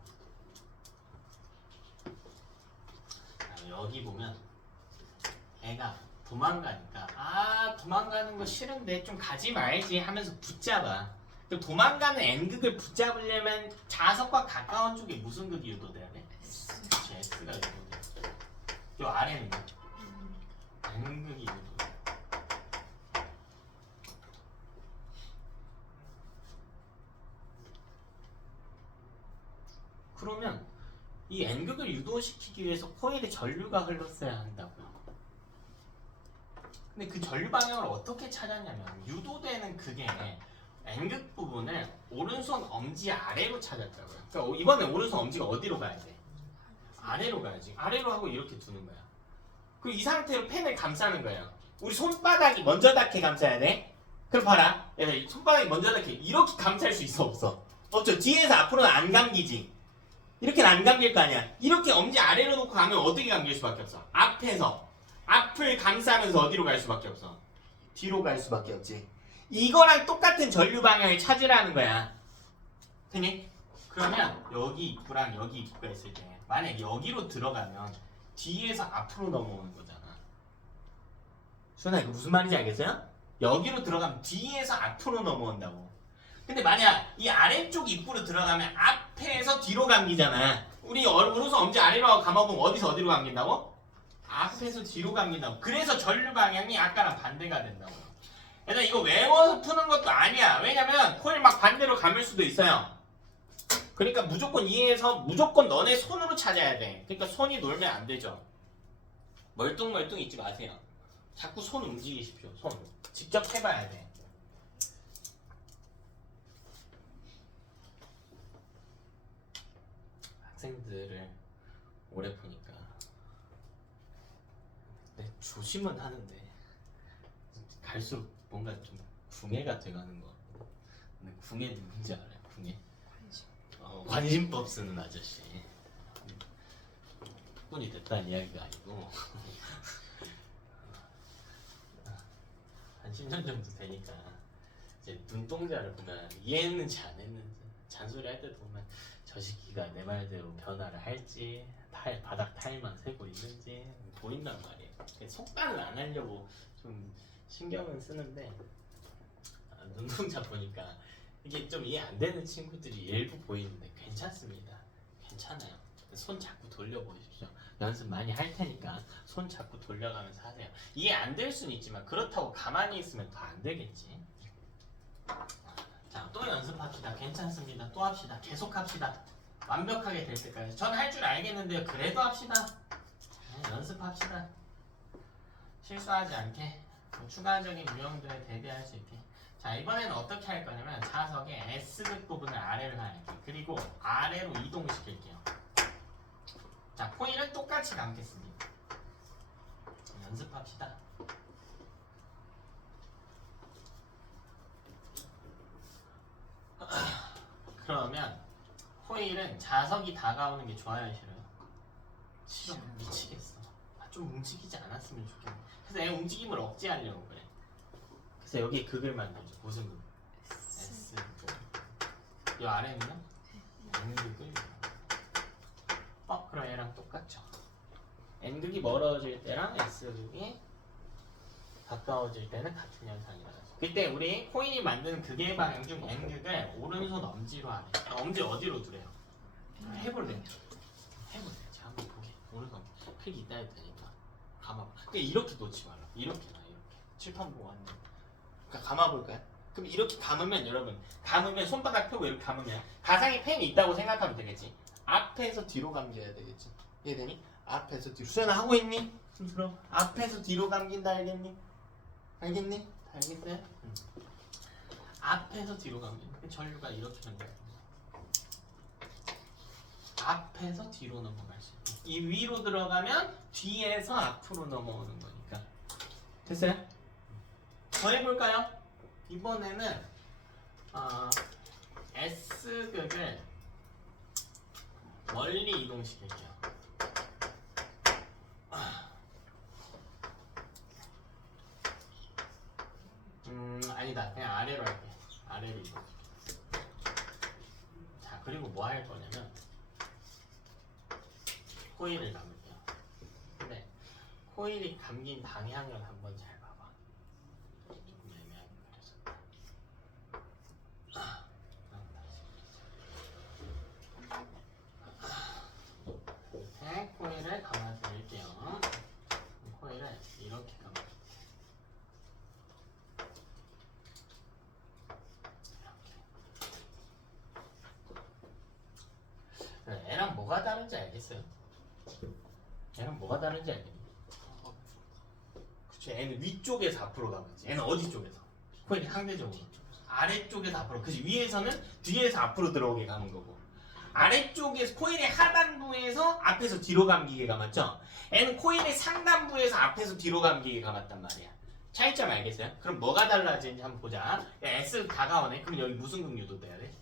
여기 보면 애가 도망가니까 도망가는 거 싫은데 좀 가지 말지 하면서 붙잡아. 그럼 도망가는 N극을 붙잡으려면 자석과 가까운 쪽에 무슨 극이 유도돼야 돼? 그렇지, S가 유도돼. 요 아래는 N극이 유도돼. 그러면 이 N극을 유도시키기 위해서 코일에 전류가 흘렀어야 한다고요. 근데 그 전류 방향을 어떻게 찾았냐면 유도되는 극의 N극 부분을 오른손 엄지 아래로 찾았다고요. 그러니까 이번에 오른손 엄지가 어디로 가야 돼? 아래로 가야지. 아래로 하고 이렇게 두는 거야. 그리고 이 상태로 펜을 감싸는 거예요. 우리 손바닥이 먼저 닿게 감싸야 돼. 그럼 봐라. 손바닥이 먼저 닿게 이렇게 감쌀 수 있어 없어? 없죠. 뒤에서 앞으로는 안 감기지. 이렇게는 안 감길 거 아니야. 이렇게 엄지 아래로 놓고 가면 어떻게 감길 수밖에 없어? 앞에서 앞을 감싸면서 어디로 갈 수밖에 없어? 뒤로 갈 수밖에 없지. 이거랑 똑같은 전류 방향을 찾으라는 거야. 되니? 그러면 여기 입구랑 여기 입구가 있을 때 만약 여기로 들어가면 뒤에서 앞으로 넘어오는 거잖아. 수연아 이거 무슨 말인지 알겠어요? 여기로 들어가면 뒤에서 앞으로 넘어온다고. 근데 만약 이 아래쪽 입구로 들어가면 앞에서 뒤로 감기잖아. 우리 오른손 엄지 아래로 감아보면 어디서 어디로 감긴다고? 앞에서 뒤로 감긴다고. 그래서 전류 방향이 아까랑 반대가 된다고. 얘들아 이거 외워서 푸는 것도 아니야. 왜냐면 코일 막 반대로 감을 수도 있어요. 그러니까 무조건 이해해서 무조건 너네 손으로 찾아야 돼. 그러니까 손이 놀면 안 되죠. 멀뚱멀뚱 있지 마세요. 자꾸 손 움직이십시오. 손. 직접 해봐야 돼. 학생들을 오래 보니까 조심은 하는데 갈수록 뭔가 좀 궁예가 돼가는 거 같고. 근데 궁예 누군지 알아요? 궁예? 관심법 쓰는 아저씨. 꾼이 됐다는 이야기가 아니고 한 10년 정도 되니까 이제 눈동자를 보면 이해했는지 안 했는지 잔소리 할 때도 보면 저 새끼가 내 말대로 변화를 할지 바닥 타일만 세고 있는지 보인단 말이에요. 속단을 안 하려고 좀 신경은 쓰는데 눈동자 보니까 이게 좀 이해 안 되는 친구들이 일부 보이는데 괜찮습니다. 괜찮아요. 손 자꾸 돌려보십시오. 연습 많이 할 테니까 손 자꾸 돌려가면서 하세요. 이해 안 될 수는 있지만 그렇다고 가만히 있으면 더 안 되겠지. 자, 또 연습합시다. 괜찮습니다. 또 합시다. 계속 합시다. 완벽하게 될 때까지. 전 할 줄 알겠는데요. 그래도 합시다. 연습합시다. 실수하지 않게 추가적인 유형들에 대비할 수 있게. 자, 이번에는 어떻게 할 거냐면 자석의 S극 부분을 아래로 할게요. 그리고 아래로 이동시킬게요. 자, 코일은 똑같이 감겠습니다. 연습합시다. 그러면 코일은 자석이 다가오는 게 좋아요, 싫어요? 싫어. 미치겠어. 좀 움직이지 않았으면 좋겠네. 그래서 애 움직임을 억제하려고 그래. 그래서 여기 극을 만들죠. 무슨 극? S 극. 이 아래는요? N극을. 그럼 얘랑 똑같죠. N극이 멀어질 때랑 S극이 가까워질 때는 같은 현상이라서. 그때 우리 코일이 만드는 극의 방향 중 N극을 오른손 엄지로 하래. 엄지 어디로 두래요? 해볼래? 제가 한번 보게. 오른손 필기 있다 해도 되니까. 감아봐. 그러니까 이렇게 놓지 말라. 이렇게나 이렇게. 칠판 보고 하는 거. 그러니까 감아볼까요? 그럼 이렇게 감으면 여러분, 감으면 손바닥 펴고 이렇게 감으면 가상의 펜이 있다고 생각하면 되겠지. 앞에서 뒤로 감겨야 되겠지. 이해되니? 앞에서 뒤로. 수연아 하고 있니? 들어. 앞에서 뒤로 감긴다 알겠니? 알겠니? 알겠어요? 응. 앞에서 뒤로 감긴다. 전류가 이렇게 된다. 앞에서 뒤로 넘어갈 수 있게. 이 위로 들어가면 뒤에서 앞으로 넘어오는 거니까. 됐어요? 더 해볼까요? 이번에는 S극을 멀리 이동시킬게요. 아니다. 그냥 아래로 할게. 아래로 이동시킬게. 자, 그리고 뭐 할 거냐면 코일을 감을게요. 근데 코일이 감긴 방향을 한번 잘 봐봐. 조금 애매하게 그려졌다. 이렇게 코일을 감아드릴게요. 코일을 이렇게 감아줄게요. 이렇게. 얘랑 뭐가 다른지 알겠어요? 얘는 뭐가 다른지 알겠니? 그치, 얘는 위쪽에서 앞으로 가겠지. 얘는 어디 쪽에서? 코일이 상대적으로 아래쪽에서 앞으로. 그치, 위에서는 뒤에서 앞으로 들어오게 가는 거고, 아래쪽에서 코일의 하단부에서 앞에서 뒤로 감기게 감았죠? 얘는 코일의 상단부에서 앞에서 뒤로 감기게 감았단 말이야. 차이점 알겠어요? 그럼 뭐가 달라지는지 한번 보자. 야, S 다가오네. 그럼 여기 무슨 극 유도돼야 돼?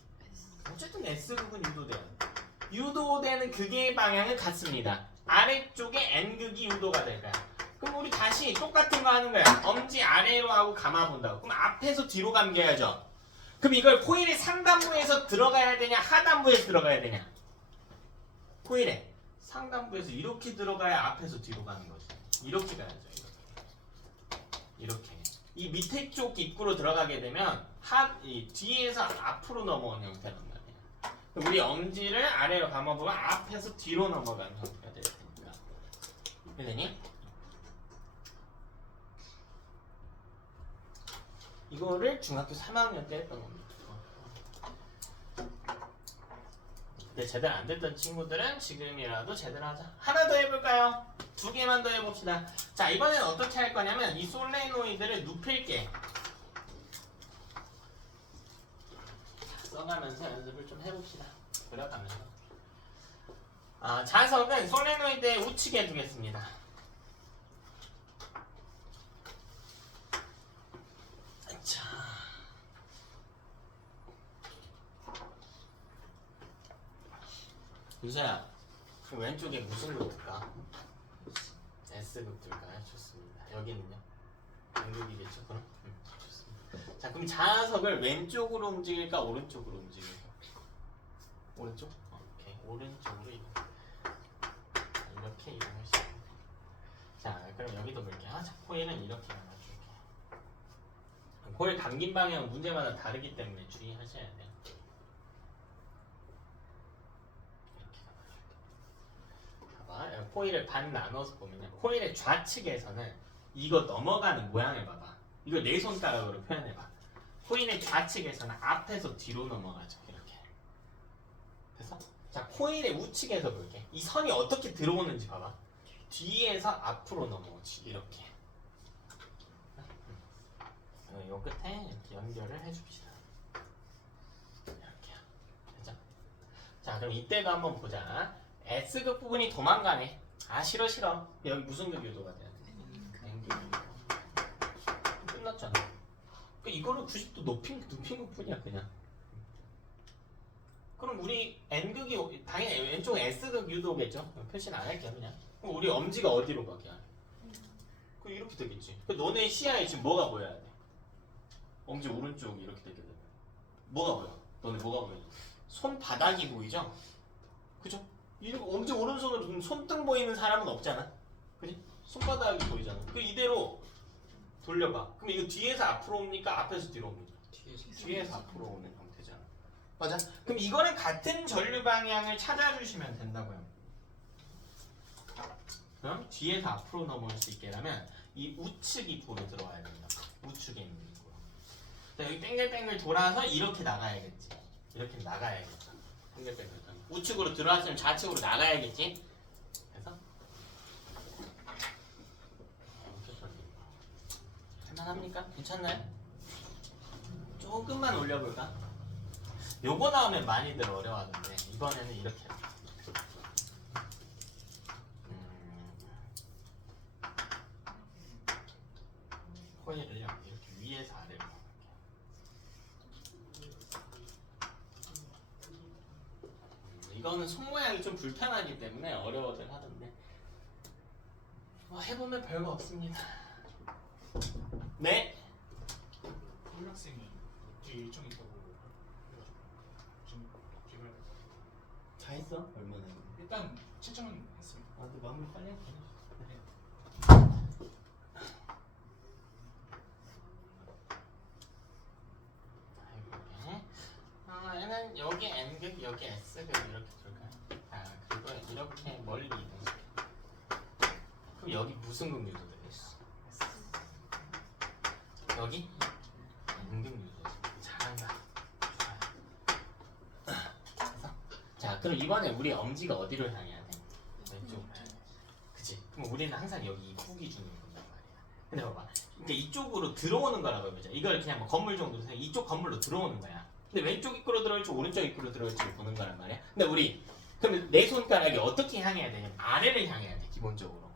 어쨌든 S극은 유도돼야 돼. 유도되는 극의 방향은 같습니다. 아래쪽에 N극이 유도가 될 거야. 그럼 우리 다시 똑같은 거 하는 거야. 엄지 아래로 하고 감아본다고. 그럼 앞에서 뒤로 감겨야죠. 그럼 이걸 코일의 상단부에서 들어가야 되냐, 하단부에서 들어가야 되냐? 코일의 상단부에서 이렇게 들어가야 앞에서 뒤로 가는 거지. 이렇게 가야죠. 이렇게. 이 밑에 쪽 입구로 들어가게 되면 이 뒤에서 앞으로 넘어오는 형태란 말이야. 우리 엄지를 아래로 감아보면 앞에서 뒤로 넘어가는 형태가 될 테니까. 그러니 이거를 중학교 3학년 때 했던 겁니다. 근데 제대로 안 됐던 친구들은 지금이라도 제대로 하자. 하나 더 해볼까요? 두 개만 더 해봅시다. 자, 이번에는 어떻게 할 거냐면 이 솔레노이드를 눕힐게. 써가면서 연습을 좀 해봅시다. 그려가면서. 자석은 솔레노이드의 우측에 두겠습니다. 자, 유서야, 그 왼쪽에 무슨 극 둘까? S극 둘까요? 좋습니다. 여기는요? N극이겠죠? 그럼? 좋습니다. 자, 그럼 자석을 왼쪽으로 움직일까? 오른쪽으로 움직일까? 오른쪽? 오케이. 오른쪽으로 이동. 이렇게 이동할 수 있는. 자, 그럼 여기도 볼게요. 자, 코일은 이렇게 감아줄게요. 코일 감긴 방향은 문제마다 다르기 때문에 주의하셔야 돼요. 코일을 반 나눠서 보면요, 코일의 좌측에서는 이거 넘어가는 모양을 봐봐. 이걸 네 손가락으로 표현해봐. 코일의 좌측에서는 앞에서 뒤로 넘어가죠. 이렇게. 됐어? 자, 코일의 우측에서 볼게. 이 선이 어떻게 들어오는지 봐봐. 뒤에서 앞으로 넘어오지. 이렇게. 요 끝에 이렇게 연결을 해줍시다. 이렇게. 됐죠? 자, 그럼 이때도 한번 보자. S극 부분이 도망가네. 싫어. 여기 무슨 극 유도가 돼야 돼? N극 유도. 끝났잖아. 그러니까 이거를 90도 높인 것 뿐이야 그냥. 그럼 우리 N극이 당연히 왼쪽은 S극 유도겠죠? 표시는 안 할게요 그냥. 그럼 우리 엄지가 어디로 가게 하냐? 그 이렇게 되겠지. 너네 시야에 지금 뭐가 보여야 돼? 엄지 오른쪽이 이렇게 되게 되면 뭐가 보여? 너네 뭐가 보여? 손바닥이 보이죠? 그죠? 엄지 오른손으로 손등 보이는 사람은 없잖아. 그지? 손바닥이 보이잖아. 그 이대로 돌려봐. 그럼 이거 뒤에서 앞으로 옵니까? 앞에서 뒤로 옵니까? 뒤에서 앞으로 오는 형태잖아. 맞아? 그럼 이거는 같은 전류 방향을 찾아주시면 된다고요. 그럼 뒤에서 앞으로 넘어올 수 있게라면 이 우측 입구로 들어와야 된다. 우측에 있는 입구로. 자, 여기 뱅글뱅글 돌아서 이렇게 나가야겠지. 이렇게 나가야겠다. 뱅글뱅글. 우측으로 들어왔으면 좌측으로 나가야겠지. 그래서 할만합니까? 괜찮나요? 조금만 올려볼까? 요거 나오면 많이들 어려워하는데 이번에는 이렇게 해볼게요. 코일을요 이렇게 위에서 아래로 이거는 손 모양이 좀 불편하기 때문에 어려워들 하던데 뭐 해보면 별거 없습니다. 네? 홀락생이 뒤에 일정 있다고 해가지고 지금 개발 다 했어? 얼마나 했는데? 일단 채점은 했습니다. 아, 근데 마무리 빨리 할게. 얘는 여기 N극, 여기 S극 이렇게 둘까요? 아, 그리고 이렇게 멀리 이동시켜. 그럼 여기 무슨 극 유도 되겠어? 여기 N극 유도. 잘한다. 좋아요. 그래서 자, 그럼 이번에 우리 엄지가 어디로 향해야 돼? 왼쪽으로 향해. 그치? 그럼 우리는 항상 여기 후기 주는 건단 말이야. 근데 봐봐. 그러니까 이쪽으로 들어오는 거라고 해보자. 이걸 그냥 뭐 건물 정도로 생각. 이쪽 건물로 들어오는 거야. 근데 왼쪽 입구로 들어올지 오른쪽 입구로 들어올지를 보는 거란 말이야. 근데 우리 그러면 내 손가락이 어떻게 향해야 되냐면 아래를 향해야 돼. 기본적으로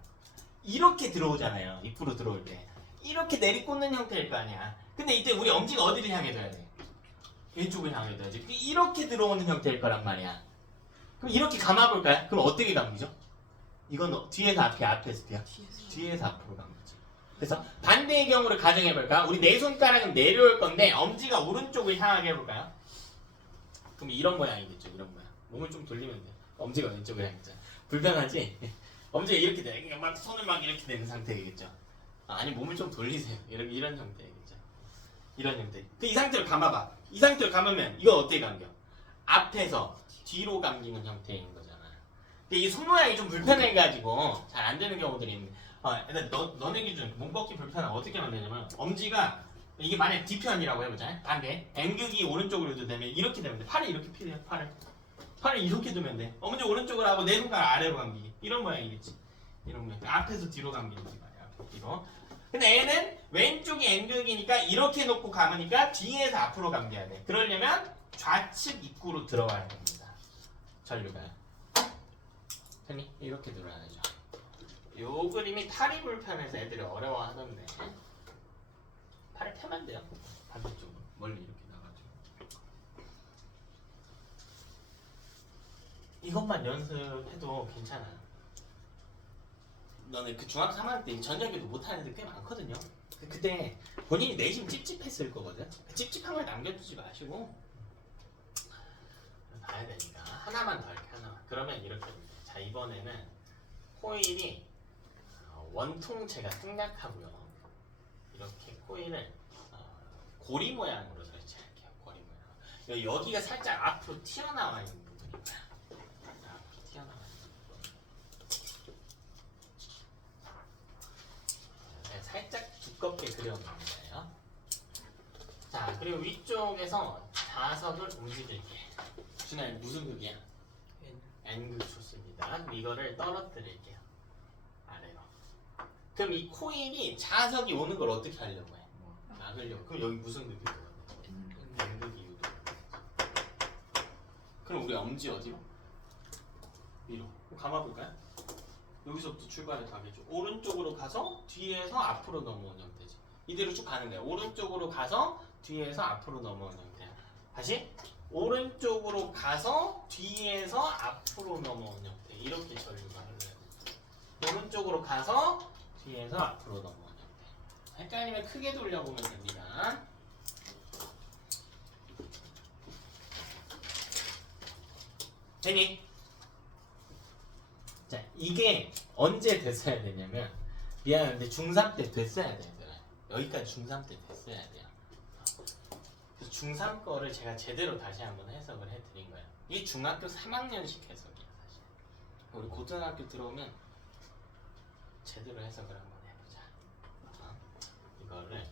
이렇게 들어오잖아요. 입구로 들어올 때 이렇게 내리꽂는 형태일 거 아니야. 근데 이때 우리 엄지가 어디를 향해줘야 돼? 왼쪽을 향해줘야지. 이렇게 들어오는 형태일 거란 말이야. 그럼 이렇게 감아볼까요? 그럼 어떻게 감기죠? 이건 뒤에서 앞에, 앞에서 뒤야? 뒤에서 앞으로 감기지. 그래서 반대의 경우를 가정해볼까? 우리 내 손가락은 내려올 건데 엄지가 오른쪽을 향하게 해볼까요? 그럼 이런 모양이겠죠. 이런 모양. 몸을 좀 돌리면 돼. 엄지가 왼쪽을 향했잖아. 불편하지? 엄지가 이렇게 돼. 그러니까 막 손을 막 이렇게 되는 상태겠죠. 아니 몸을 좀 돌리세요. 이런 형태겠죠. 이런 형태. 이 상태로 감아봐. 이 상태로 감으면 이건 어떻게 감겨? 앞에서 뒤로 감기는 형태인 거잖아. 근데 이 손 모양이 좀 불편해가지고 잘 안 되는 경우들이 있는데 일단 너네 기준 몸 꺾기 불편하면 어떻게 하면 되냐면 엄지가 이게 만약 뒤편이라고 해보자. 반대 N극이 오른쪽으로 되면 이렇게 되면 돼. 팔을 이렇게 피세요. 팔을 이렇게 두면 돼. 엄지 오른쪽으로 하고 내 손가락 아래로 감기기. 이런 모양이겠지. 이런 모양. 앞에서 뒤로 감기는 거지 말이야. 뒤로. 근데 얘는 왼쪽이 N극이니까 이렇게 놓고 감으니까 뒤에서 앞으로 감겨야 돼. 그러려면 좌측 입구로 들어와야 됩니다. 전류가. 됐니? 이렇게 들어야죠. 요 그림이 팔이 불편해서 애들이 어려워하던데 팔을 펴면 돼요. 반대쪽으로 멀리 이렇게 나가지고 이것만 연습해도 괜찮아요. 너네 그 중학교 3학년 때 전자기도 못하는 애들 꽤 많거든요. 그때 본인이 내심 찝찝했을 거거든. 찝찝한 걸 남겨두지 마시고 봐야 되니까 하나만 더 할게. 하나만. 그러면 이렇게 됩니다. 자, 이번에는 코일이 원통체가 생략하고요. 이렇게 코일을 고리 모양으로 설치할게요. 고리 모양. 여기가 살짝 앞으로 튀어나와 있는 부분인 거야. 앞으로 튀어나와 있는 부분. 네, 살짝 두껍게 그려놓는 거예요. 자, 그리고 위쪽에서 자석을 움직일게. 준아, 무슨 극이야? N극 좋습니다. 그럼 이거를 떨어뜨릴게요. 아래로. 그럼 이 코일이 자석이 오는 걸 어떻게 하려고 해? 막으려고. 그럼 여기 무슨 극이 들어가냐? N극이 유도. 그럼 우리 엄지 어디로? 위로. 그럼 감아볼까요? 여기서부터 출발해 가겠죠. 오른쪽으로 가서 뒤에서 앞으로 넘어오는 형태지. 이대로 쭉 가는 거야. 오른쪽으로 가서 뒤에서 앞으로 넘어오는 형태야. 다시 오른쪽으로 가서 뒤에서 앞으로 넘어오는 형태. 이렇게 전류가 흘러요. 오른쪽으로 가서 뒤에서 앞으로 넘어오는 형태. 헷갈리면 크게 돌려보면 됩니다. 됐니? 자, 이게 언제 됐어야 되냐면 미안한데 중3 때 됐어야 돼요. 여기까지 중3 때 됐어야 돼요. 그래서 중3 거를 제가 제대로 다시 한번 해석을 해드린 거예요. 이게 중학교 3학년식 해석이야 사실. 우리 고등학교 들어오면 제대로 해석을 한번 해보자. 이거를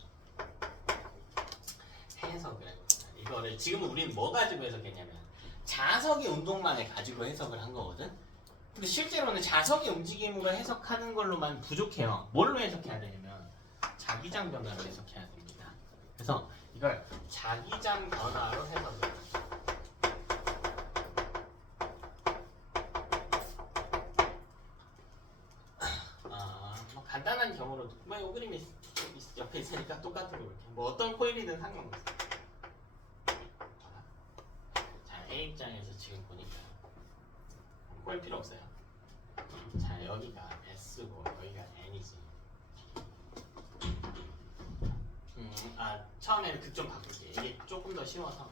해석을 해보자. 이거를 지금 우리는 뭐 가지고 해석했냐면 자석의 운동만을 가지고 해석을 한 거거든. 근데 실제로는 자석의 움직임으로 해석하는 걸로만 부족해요. 뭘로 해석해야 되냐면 자 자기장 변화로 해석해야 됩니다. 그래서 이걸 자기장 변화로 해석해요. 뭐 간단한 경우로 뭐이 그림이 옆에 있으니까 똑같은 거 이렇게 뭐 어떤 코일이든 상관없어요. 자, A 입장에서 지금 보니까 코일 필요 없어요. 자, 여기가 S고 여기가 N이지. 처음에는 극 좀 바꿀게. 이게 조금 더 쉬워서.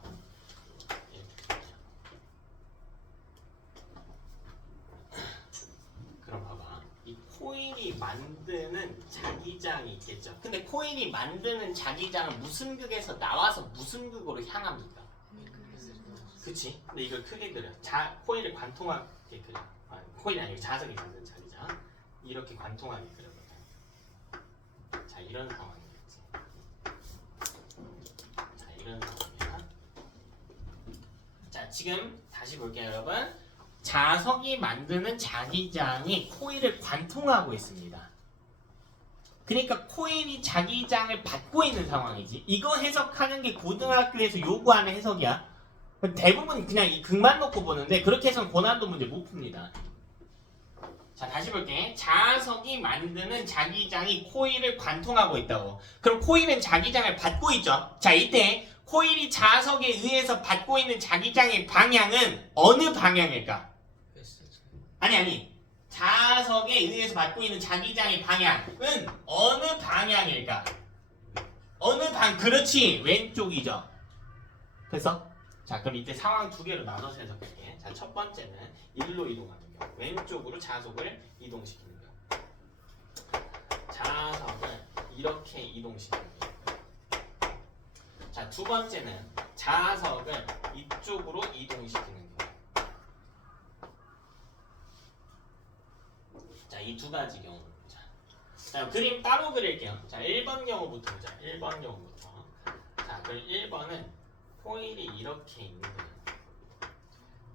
그럼 봐봐. 이 코일이 만드는 자기장이 있겠죠. 근데 코일이 만드는 자기장은 무슨 극에서 나와서 무슨 극으로 향합니까? 그치? 근데 이걸 크게 그려. 코일을 관통하게 그려. 코일이 아니고 자석이 만드는 자기장. 이렇게 관통하게 그려보자. 자, 이런 상황이겠지. 자, 이런 상황이야. 자, 지금 다시 볼게요, 여러분. 자석이 만드는 자기장이 코일을 관통하고 있습니다. 그러니까 코일이 자기장을 받고 있는 상황이지. 이거 해석하는 게 고등학교에서 요구하는 해석이야. 대부분 그냥 이 극만 놓고 보는데 그렇게 해서는 고난도 문제 못 풉니다. 자, 다시 볼게. 자석이 만드는 자기장이 코일을 관통하고 있다고. 그럼 코일은 자기장을 받고 있죠. 자, 이때 코일이 자석에 의해서 받고 있는 자기장의 방향은 어느 방향일까? 아니. 자석에 의해서 받고 있는 자기장의 방향은 어느 방향일까? 그렇지. 왼쪽이죠. 됐어? 자, 그럼 이때 상황 두 개로 나눠서 해석할게. 자, 첫 번째는 일로 이동하는 경우. 왼쪽으로 자석을 이동시키는 경우. 자석을 이렇게 이동시키는 경우. 자, 두 번째는 자석을 이쪽으로 이동시키는 경우. 자, 이 두 가지 경우 보자. 자, 그림 따로 그릴게요. 자, 1번 경우부터 보자. 1번 경우부터. 자, 그럼 1번은 코일이 이렇게 있는 거예요.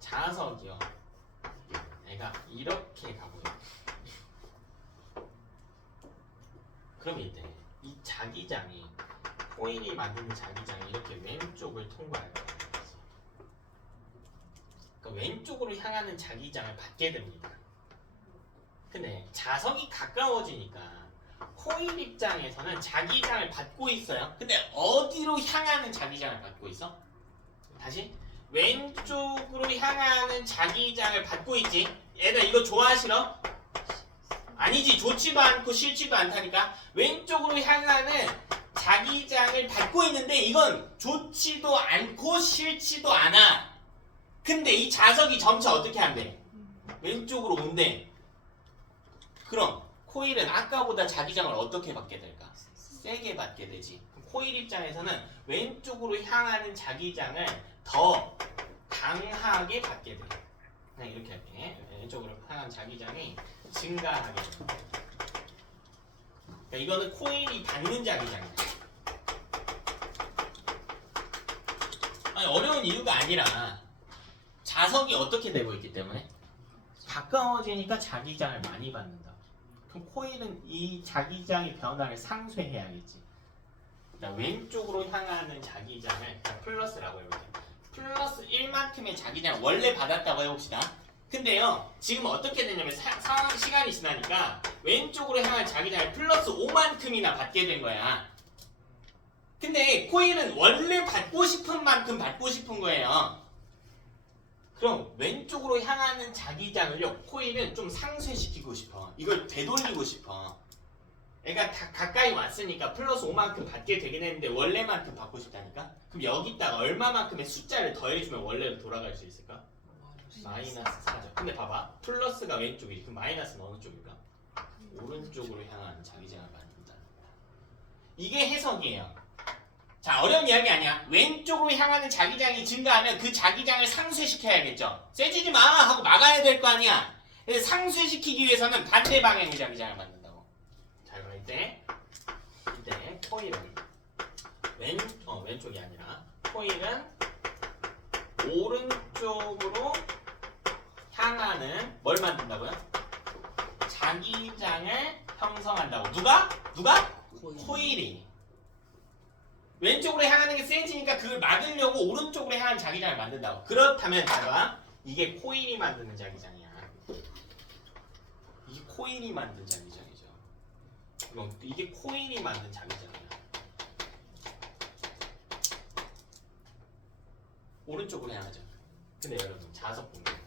자석이요. 얘가 이렇게 가고 있고. 그럼 이때 이 자기장이 코일이 만드는 자기장이 이렇게 왼쪽을 통과할 거예요. 그러니까 왼쪽으로 향하는 자기장을 받게 됩니다. 근데 자석이 가까워지니까 코일 입장에서는 자기장을 받고 있어요. 근데 어디로 향하는 자기장을 받고 있어? 다시 왼쪽으로 향하는 자기장을 받고 있지. 얘들 이거 좋아 싫어? 아니지. 좋지도 않고 싫지도 않다니까. 왼쪽으로 향하는 자기장을 받고 있는데 이건 좋지도 않고 싫지도 않아. 근데 이 자석이 점차 어떻게 한대? 왼쪽으로 온대. 그럼 코일은 아까보다 자기장을 어떻게 받게 될까? 세게 받게 되지. 코일 입장에서는 왼쪽으로 향하는 자기장을 더 강하게 받게 돼. 그냥 이렇게 할게. 왼쪽으로 향한 자기장이 증가하게 돼. 그러니까 이거는 코일이 받는 자기장이야. 아니, 어려운 이유가 아니라 자석이 어떻게 되고 있기 때문에 가까워지니까 자기장을 많이 받는다. 그럼 코일은 이 자기장의 변화를 상쇄해야겠지. 그러니까 왼쪽으로 향하는 자기장을 플러스라고 해볼게요. 플러스 1만큼의 자기장을 원래 받았다고 해봅시다. 근데요, 지금 어떻게 되냐면 상황 시간이 지나니까 왼쪽으로 향한 자기장을 플러스 5만큼이나 받게 된 거야. 근데 코일은 원래 받고 싶은 만큼 받고 싶은 거예요. 그럼 왼쪽으로 향하는 자기장을요, 코일은 좀 상쇄시키고 싶어. 이걸 되돌리고 싶어. 얘가 다 가까이 왔으니까 플러스 5만큼 받게 되긴 했는데 원래만큼 받고 싶다니까? 그럼 여기다가 얼마만큼의 숫자를 더해주면 원래로 돌아갈 수 있을까? 마이너스 4죠. 근데 봐봐. 플러스가 왼쪽이지. 그럼 마이너스는 어느 쪽일까? 오른쪽으로 향한 자기장을 만든다. 이게 해석이에요. 자, 어려운 이야기 아니야. 왼쪽으로 향하는 자기장이 증가하면 그 자기장을 상쇄시켜야겠죠. 세지지 마! 하고 막아야 될 거 아니야. 그래서 상쇄시키기 위해서는 반대 방향의 자기장을 만든다고. 자, 그럼 이때 코일은 왼쪽이 아니라 코일은 오른쪽으로 향하는 뭘 만든다고요? 자기장을 형성한다고. 누가? 코일이 왼쪽으로 향하는 게 세지니까 그걸 막으려고 오른쪽으로 향하는 자기장을 만든다고. 그렇다면 봐봐, 이게 코일이 만드는 자기장이야. 이게 코일이 만든 자기장이죠. 이게 코일이 만든 자기장이야. 오른쪽으로 향하죠. 근데 여러분 자석 보면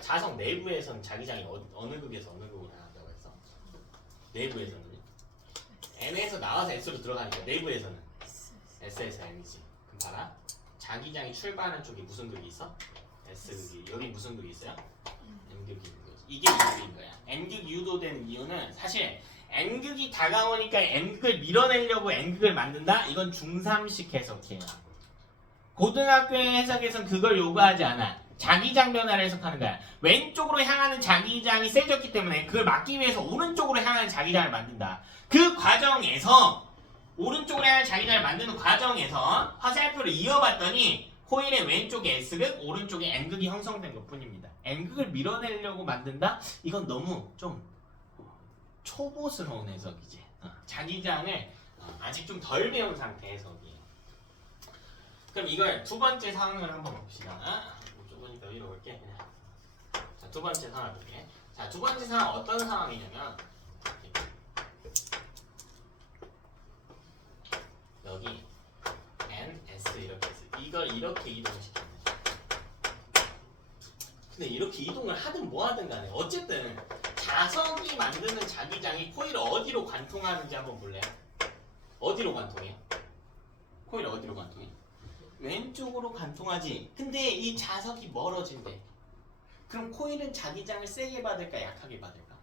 자석 내부에서는 자기장이 어느 극에서 어느 극으로 향한다고 했어? 내부에서는요? N에서 나와서 S로 들어가니까 내부에서는 S에서 N이지. 그럼 봐라, 자기장이 출발하는 쪽에 무슨 극이 있어? S극이. 여기 무슨 극이 있어요? N극이 있는 거지. 이게 U인 거야. N극 유도되는 이유는 사실 N극이 다가오니까 N극을 밀어내려고 N극을 만든다? 이건 중3식 해석이에요. 고등학교의 해석에선 그걸 요구하지 않아. 자기장 변화를 해석하는 거야. 왼쪽으로 향하는 자기장이 세졌기 때문에 그걸 막기 위해서 오른쪽으로 향하는 자기장을 만든다. 그 과정에서 오른쪽으로 향하는 자기장을 만드는 과정에서 화살표를 이어봤더니 코일의 왼쪽에 S극, 오른쪽에 N극이 형성된 것 뿐입니다. N극을 밀어내려고 만든다? 이건 너무 좀 초보스러운 해석이지. 자기장을 아직 좀 덜 배운 상태 해석이에요. 그럼 이걸 두 번째 상황을 한번 봅시다. 좁으니까 위로 올게. 자, 두 번째 상황 볼게. 자, 두 번째 상황 어떤 상황이냐면 여기 N, S 이렇게 해서 이걸 이렇게 이동시키면 돼. 근데 이렇게 이동을 하든 뭐 하든 간에 어쨌든 자석이 만드는 자기장이 코일을 어디로 관통하는지 한번 볼래요? 어디로 관통해요? 코일 어디로 관통해? 왼쪽으로 관통하지. 근데 이 자석이 멀어진대. 그럼 코일은 자기장을 세게 받을까 약하게 받을까?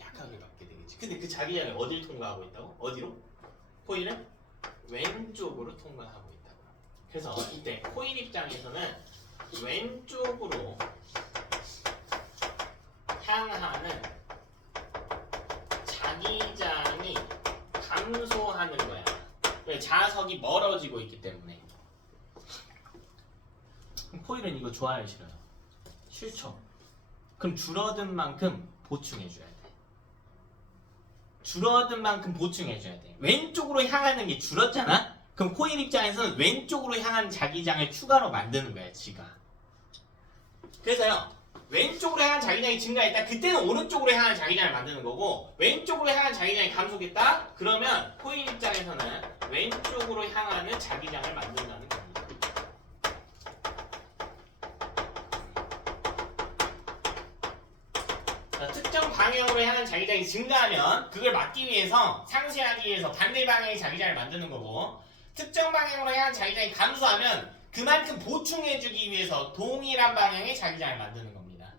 약하게 받게 되겠지. 근데 그 자기장을 어딜 통과하고 있다고? 어디로? 코일은 왼쪽으로 통과하고 있다고. 그래서 이때 코일 입장에서는 왼쪽으로 향하는 자기장이 감소하는 거야. 왜? 자석이 멀어지고 있기 때문에. 코일은 이거 좋아요, 싫어요? 싫죠. 그럼 줄어든 만큼 보충해줘야 돼. 줄어든 만큼 보충해줘야 돼. 왼쪽으로 향하는 게 줄었잖아? 그럼 코일 입장에서는 왼쪽으로 향하는 자기장을 추가로 만드는 거야, 지가. 그래서요, 왼쪽으로 향한 자기장이 증가했다. 그때는 오른쪽으로 향한 자기장을 만드는 거고, 왼쪽으로 향한 자기장이 감소했다. 그러면 코일 입장에서는 왼쪽으로 향하는 자기장을 만든다는 겁니다. 특정 방향으로 향한 자기장이 증가하면 그걸 막기 위해서, 상쇄하기 위해서 반대 방향의 자기장을 만드는 거고, 특정 방향으로 향한 자기장이 감소하면 그만큼 보충해주기 위해서 동일한 방향의 자기장을 만드는 겁니다.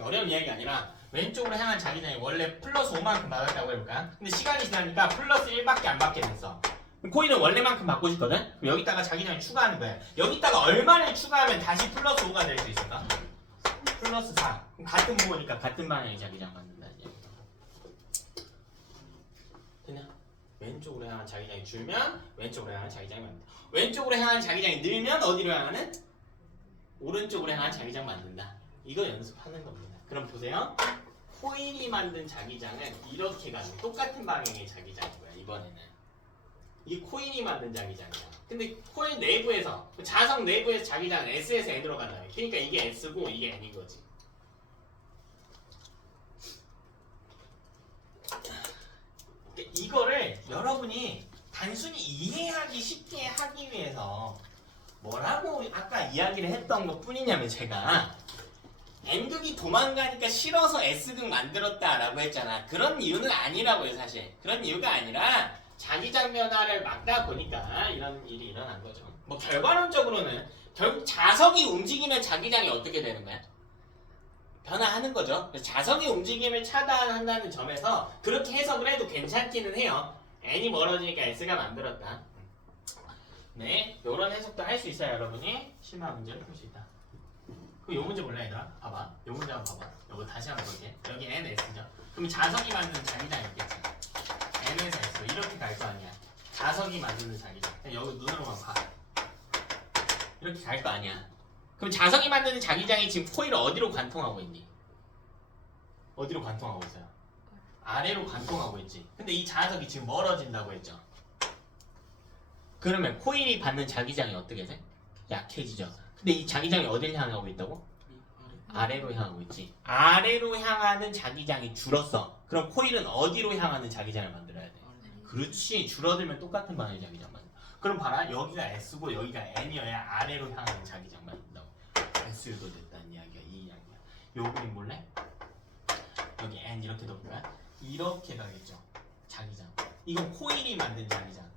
어려운 이야기가 아니라 왼쪽으로 향한 자기장이 원래 플러스 5만큼 받았다고 해볼까? 근데 시간이 지나니까 플러스 1밖에 안 받게 됐어. 코일은 원래만큼 받고 싶거든? 그럼 여기다가 자기장을 추가하는 거야. 여기다가 얼마를 추가하면 다시 플러스 5가 될 수 있을까? 플러스 4. 그럼 같은 부호니까 같은 방향의 자기장 만든다. 되냐? 왼쪽으로 향한 자기장이 줄면 왼쪽으로 향한 자기장이 만든다. 왼쪽으로 향한 자기장이 늘면 어디로 향하는? 오른쪽으로 향한 자기장 만든다. 이거 연습하는 겁니다. 그럼 보세요. 코일이 만든 자기장은 이렇게 가는 똑같은 방향의 자기장인 거야. 이번에는 이 코일이 만든 자기장이야. 근데 코일 내부에서, 자석 내부에서 자기장은 S에서 N으로 간다. 그러니까 이게 S고 이게 N인 거지. 이거를 여러분이 단순히 이해하기 쉽게 하기 위해서 뭐라고 아까 이야기를 했던 것 뿐이냐면, 제가 N극이 도망가니까 싫어서 S극 만들었다라고 했잖아. 그런 이유는 아니라고요. 사실 그런 이유가 아니라 자기장 변화를 막다 보니까 이런 일이 일어난 거죠. 뭐 결과론적으로는 결국 자석이 움직이면 자기장이 어떻게 되는 거야? 변화하는 거죠. 그래서 자석의 움직임을 차단한다는 점에서 그렇게 해석을 해도 괜찮기는 해요. N이 멀어지니까 S가 만들었다. 네, 이런 해석도 할 수 있어요. 여러분이 심화 문제를 풀 수 있다. 그 요 문제 몰라 얘들아? 봐봐. 요 문제 한번 봐봐. 요거 다시 한번 볼게. 여기 N, S죠. 그럼 자석이 만드는 자기장이 있겠지. N에서 S 이렇게 갈 거 아니야. 자석이 만드는 자기장. 그냥 여기 눈으로만 봐. 이렇게 갈 거 아니야. 그럼 자석이 만드는 자기장이 지금 코일을 어디로 관통하고 있니? 어디로 관통하고 있어요? 아래로 관통하고 있지. 근데 이 자석이 지금 멀어진다고 했죠. 그러면 코일이 받는 자기장이 어떻게 돼? 약해지죠. 근데 이 자기장이 어딜 향하고 있다고? 아래로 향하고 있지. 아래로 향하는 자기장이 줄었어. 그럼 코일은 어디로 향하는 자기장을 만들어야 돼? 그렇지. 줄어들면 똑같은 방향의 자기장 만든다. 그럼 봐라. 여기가 S고 여기가 N이어야 아래로 향하는 자기장 만든다고. S 유도됐다는 이야기야. 이 이야기야. 요 그림 볼래? 여기 N 이렇게 놓을까? 이렇게 가겠죠. 자기장. 이건 코일이 만든 자기장.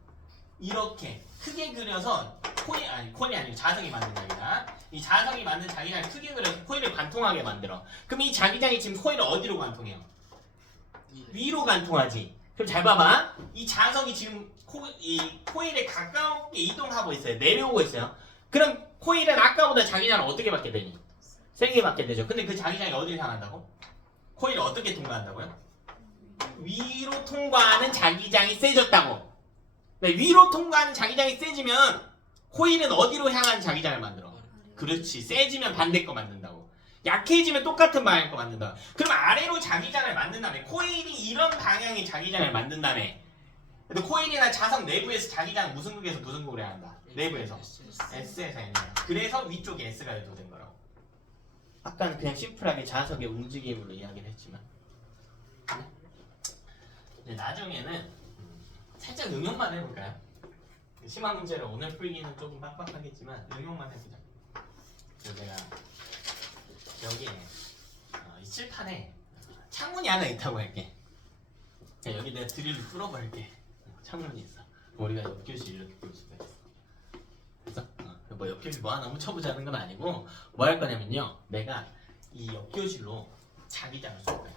이렇게 크게 그려서 코일이 아니고 자석이 만든 자기장. 이 자석이 만든 자기장을 크게 그려서 코일을 관통하게 만들어. 그럼 이 자기장이 지금 코일을 어디로 관통해요? 위로 관통하지. 그럼 잘 봐봐. 이 자석이 지금 이 코일에 가깝게 이동하고 있어요. 내려오고 있어요. 그럼 코일은 아까보다 자기장을 어떻게 받게 되니? 세게 받게 되죠. 근데 그 자기장이 어디를 향한다고? 코일을 어떻게 통과한다고요? 위로 통과하는 자기장이 세졌다고. 위로 통과하는 자기장이 세지면 코일은 어디로 향하는 자기장을 만들어? 그렇지. 세지면 반대 거 만든다고. 약해지면 똑같은 방향 거 만든다. 그럼 아래로 자기장을 만든다며. 코일이 이런 방향의 자기장을 만든다며. 근데 코일이나 자석 내부에서 자기장은 무슨 극에서 무슨 극을 해야 한다? 내부에서 S에서 N이야. 그래서 위쪽에 S가 유도된 거라고. 아까는 그냥 심플하게 자석의 움직임으로 이야기를 했지만 이제 나중에는 살짝 응용만 해볼까요? 심화 문제를 오늘 풀기는 조금 빡빡하겠지만 응용만 해보자. 그래서 내가 여기에 이 칠판에 창문이 하나 있다고 할게. 여기 내가 드릴로 뚫어버릴게. 창문이 있어. 우리가 옆교실 이렇게 볼 수가 있어. 그래서 뭐 옆교실 뭐 하나 훔쳐보자는 건 아니고 뭐 할 거냐면요. 내가 이 옆교실로 자기장을 쏠 거야.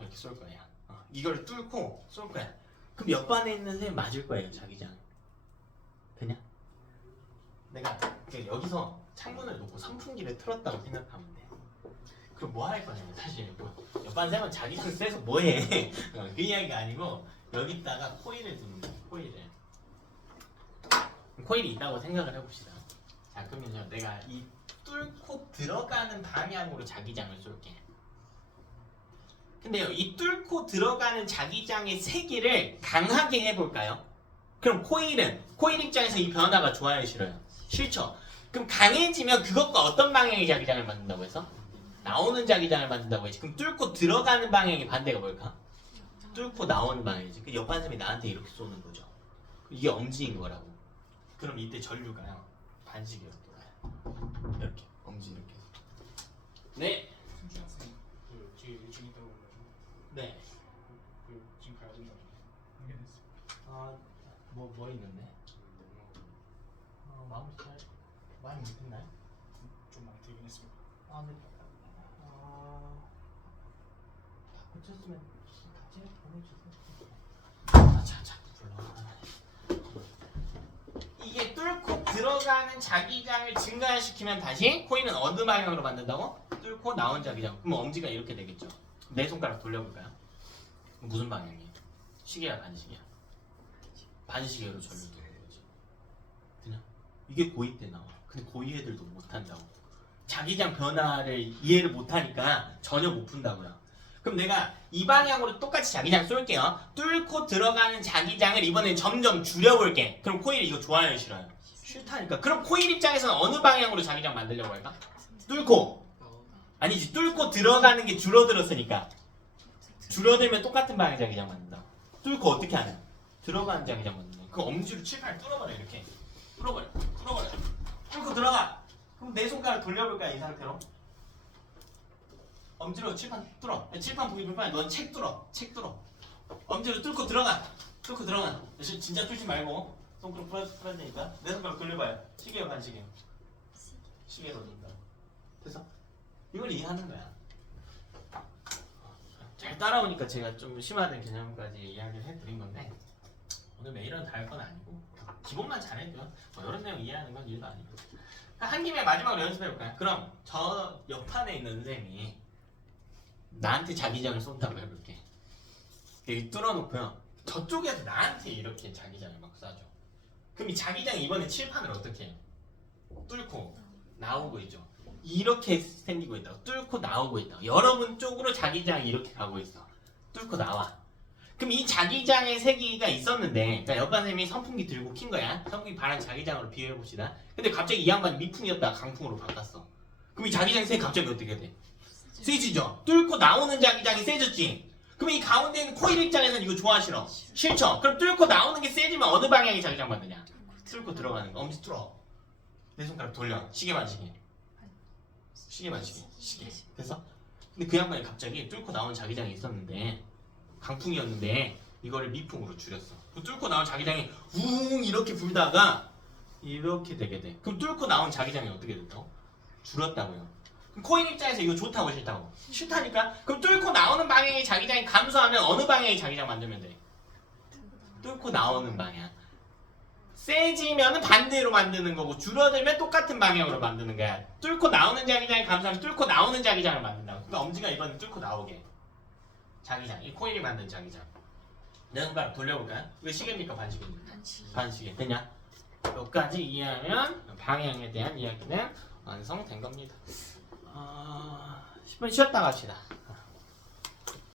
이렇게 쏠 거야. 이걸 뚫고 쏠 거야. 그럼 옆반에 있는 새 맞을 거예요. 자기장. 그냥 내가 여기서 창문을 놓고 선풍기를 틀었다고 생각하면 돼. 그럼 뭐 할 거냐면 사실 뭐 옆반 쌤은 자기장 쐬서 뭐해? 그 이야기가 아니고 여기다가 코일을 두는 거야. 코일이 있다고 생각을 해봅시다. 자 그러면요 내가 이 뚫고 들어가는 방향으로 자기장을 쏠게. 근데요 이 뚫고 들어가는 자기장의 세기를 강하게 해볼까요? 그럼 코일 입장에서 이 변화가 좋아요 싫어요? 싫죠. 그럼 강해지면 그것과 어떤 방향의 자기장을 만든다고 해서? 나오는 자기장을 만든다고 했지. 그럼 뚫고 들어가는 방향의 반대가 뭘까? 뚫고 나오는 방향이지. 그 옆반 쌤이 나한테 이렇게 쏘는 거죠. 이게 엄지인 거라고. 그럼 이때 전류가요 반시계로 돌아요. 이렇게 엄지 이렇게. 네. 승준 학생 그 뒤에 일정 있다고 그래가지고 네. 그 지금 가야 된다고 확인했어요. 뭐 있는데? 마무리 잘 많이 못했나요? 좀 많이 되긴 했습니다. 네. 다 고쳤으면 같이 보내주세요. 자꾸 불러. 이게 뚫고 들어가는 자기장을 증가시키면 다시 코일은 어느 방향으로 만든다고? 뚫고 나온 자기장. 그럼 엄지가 이렇게 되겠죠. 내 손가락 돌려볼까요? 무슨 방향이에요? 시계야 반시계야? 반시계로 전류 도는 거지. 그냥 이게 고2 때 나와. 근데 고2 애들도 못한다고. 자기장 변화를 이해를 못하니까 전혀 못 푼다고요. 그럼 내가 이 방향으로 똑같이 자기장 쏠게요. 뚫고 들어가는 자기장을 이번엔 점점 줄여볼게. 그럼 코일이 이거 좋아요 싫어요? 싫다니까. 그럼 코일 입장에서는 어느 방향으로 자기장 만들려고 할까? 뚫고 아니지 뚫고 들어가는 게 줄어들었으니까 줄어들면 똑같은 방향 자기장 만든다. 뚫고 어떻게 하냐? 들어가는 자기장 만든다. 그 엄지로 칠판을 뚫어버려. 이렇게 뚫어버려. 뚫고 들어가. 그럼 내 손가락 돌려볼까요? 이 상태로 엄지로 칠판 뚫어. 칠판 보기 불편해. 넌 책 뚫어. 엄지로 뚫고 들어가. 진짜 뚫지 말고 손가락 풀어야 되니까 내 손가락 돌려봐요. 시계요 반시계요? 시계로 돈다. 됐어? 이걸 이해하는 거야. 잘 따라오니까 제가 좀 심화된 개념까지 이야기를 해드린 건데 오늘 매일은 다 할 건 아니고 기본만 잘해도요. 뭐 이런 내용 이해하는 건 일도 아니고. 한 김에 마지막으로 연습해볼까요? 그럼 저 옆판에 있는 선생님이 나한테 자기장을 쏜다고 해볼게. 여기 뚫어놓고요. 저쪽에서 나한테 이렇게 자기장을 막 쏴줘. 그럼 이 자기장이 이번에 칠판을 어떻게 해요? 뚫고 나오고 있죠. 이렇게 생기고 있다고. 뚫고 나오고 있다고. 여러분 쪽으로 자기장이 이렇게 가고 있어. 뚫고 나와. 그럼 이 자기장의 세기가 있었는데, 그러니까 옆반 선생님이 선풍기 들고 킨 거야. 선풍기 바람 자기장으로 비교해 봅시다. 근데 갑자기 이 양반이 미풍이었다가 강풍으로 바꿨어. 그럼 이 자기장 세기 갑자기 어떻게 돼? 세지죠. 뚫고 나오는 자기장이 세졌지. 그럼 이 가운데 있는 코일 입장에서는 이거 좋아 싫어? 싫죠. 그럼 뚫고 나오는 게 세지면 어느 방향이 자기장 받느냐? 뚫고 들어가는 거. 엄지 뚫어. 내 손가락 돌려. 시계 반시계. 시계 반시계. 시계. 됐어? 근데 그 양반이 갑자기 뚫고 나온 자기장이 있었는데 강풍이었는데 이거를 미풍으로 줄였어. 그 뚫고 나온 자기장이 웅 이렇게 불다가 이렇게 되게 돼. 그럼 뚫고 나온 자기장이 어떻게 됐다고? 줄었다고요. 그럼 코인 입장에서 이거 좋다고 싫다고? 싫다니까? 그럼 뚫고 나오는 방향의 자기장이 감소하면 어느 방향의 자기장 만들면 돼? 뚫고 나오는 방향. 세지면 반대로 만드는 거고 줄어들면 똑같은 방향으로 만드는 거야. 뚫고 나오는 자기장이 감소하면 뚫고 나오는 자기장을 만든다고. 그러니까 엄지가 이번엔 뚫고 나오게. 자기장. 이 코일이 만든 자기장. 내 손가락 돌려볼까요? 왜 시계입니까? 반시계입니까? 반시계. 됐냐? 여기까지 이해하면 방향에 대한 이야기는 완성된 겁니다. 10분 쉬었다 갑시다.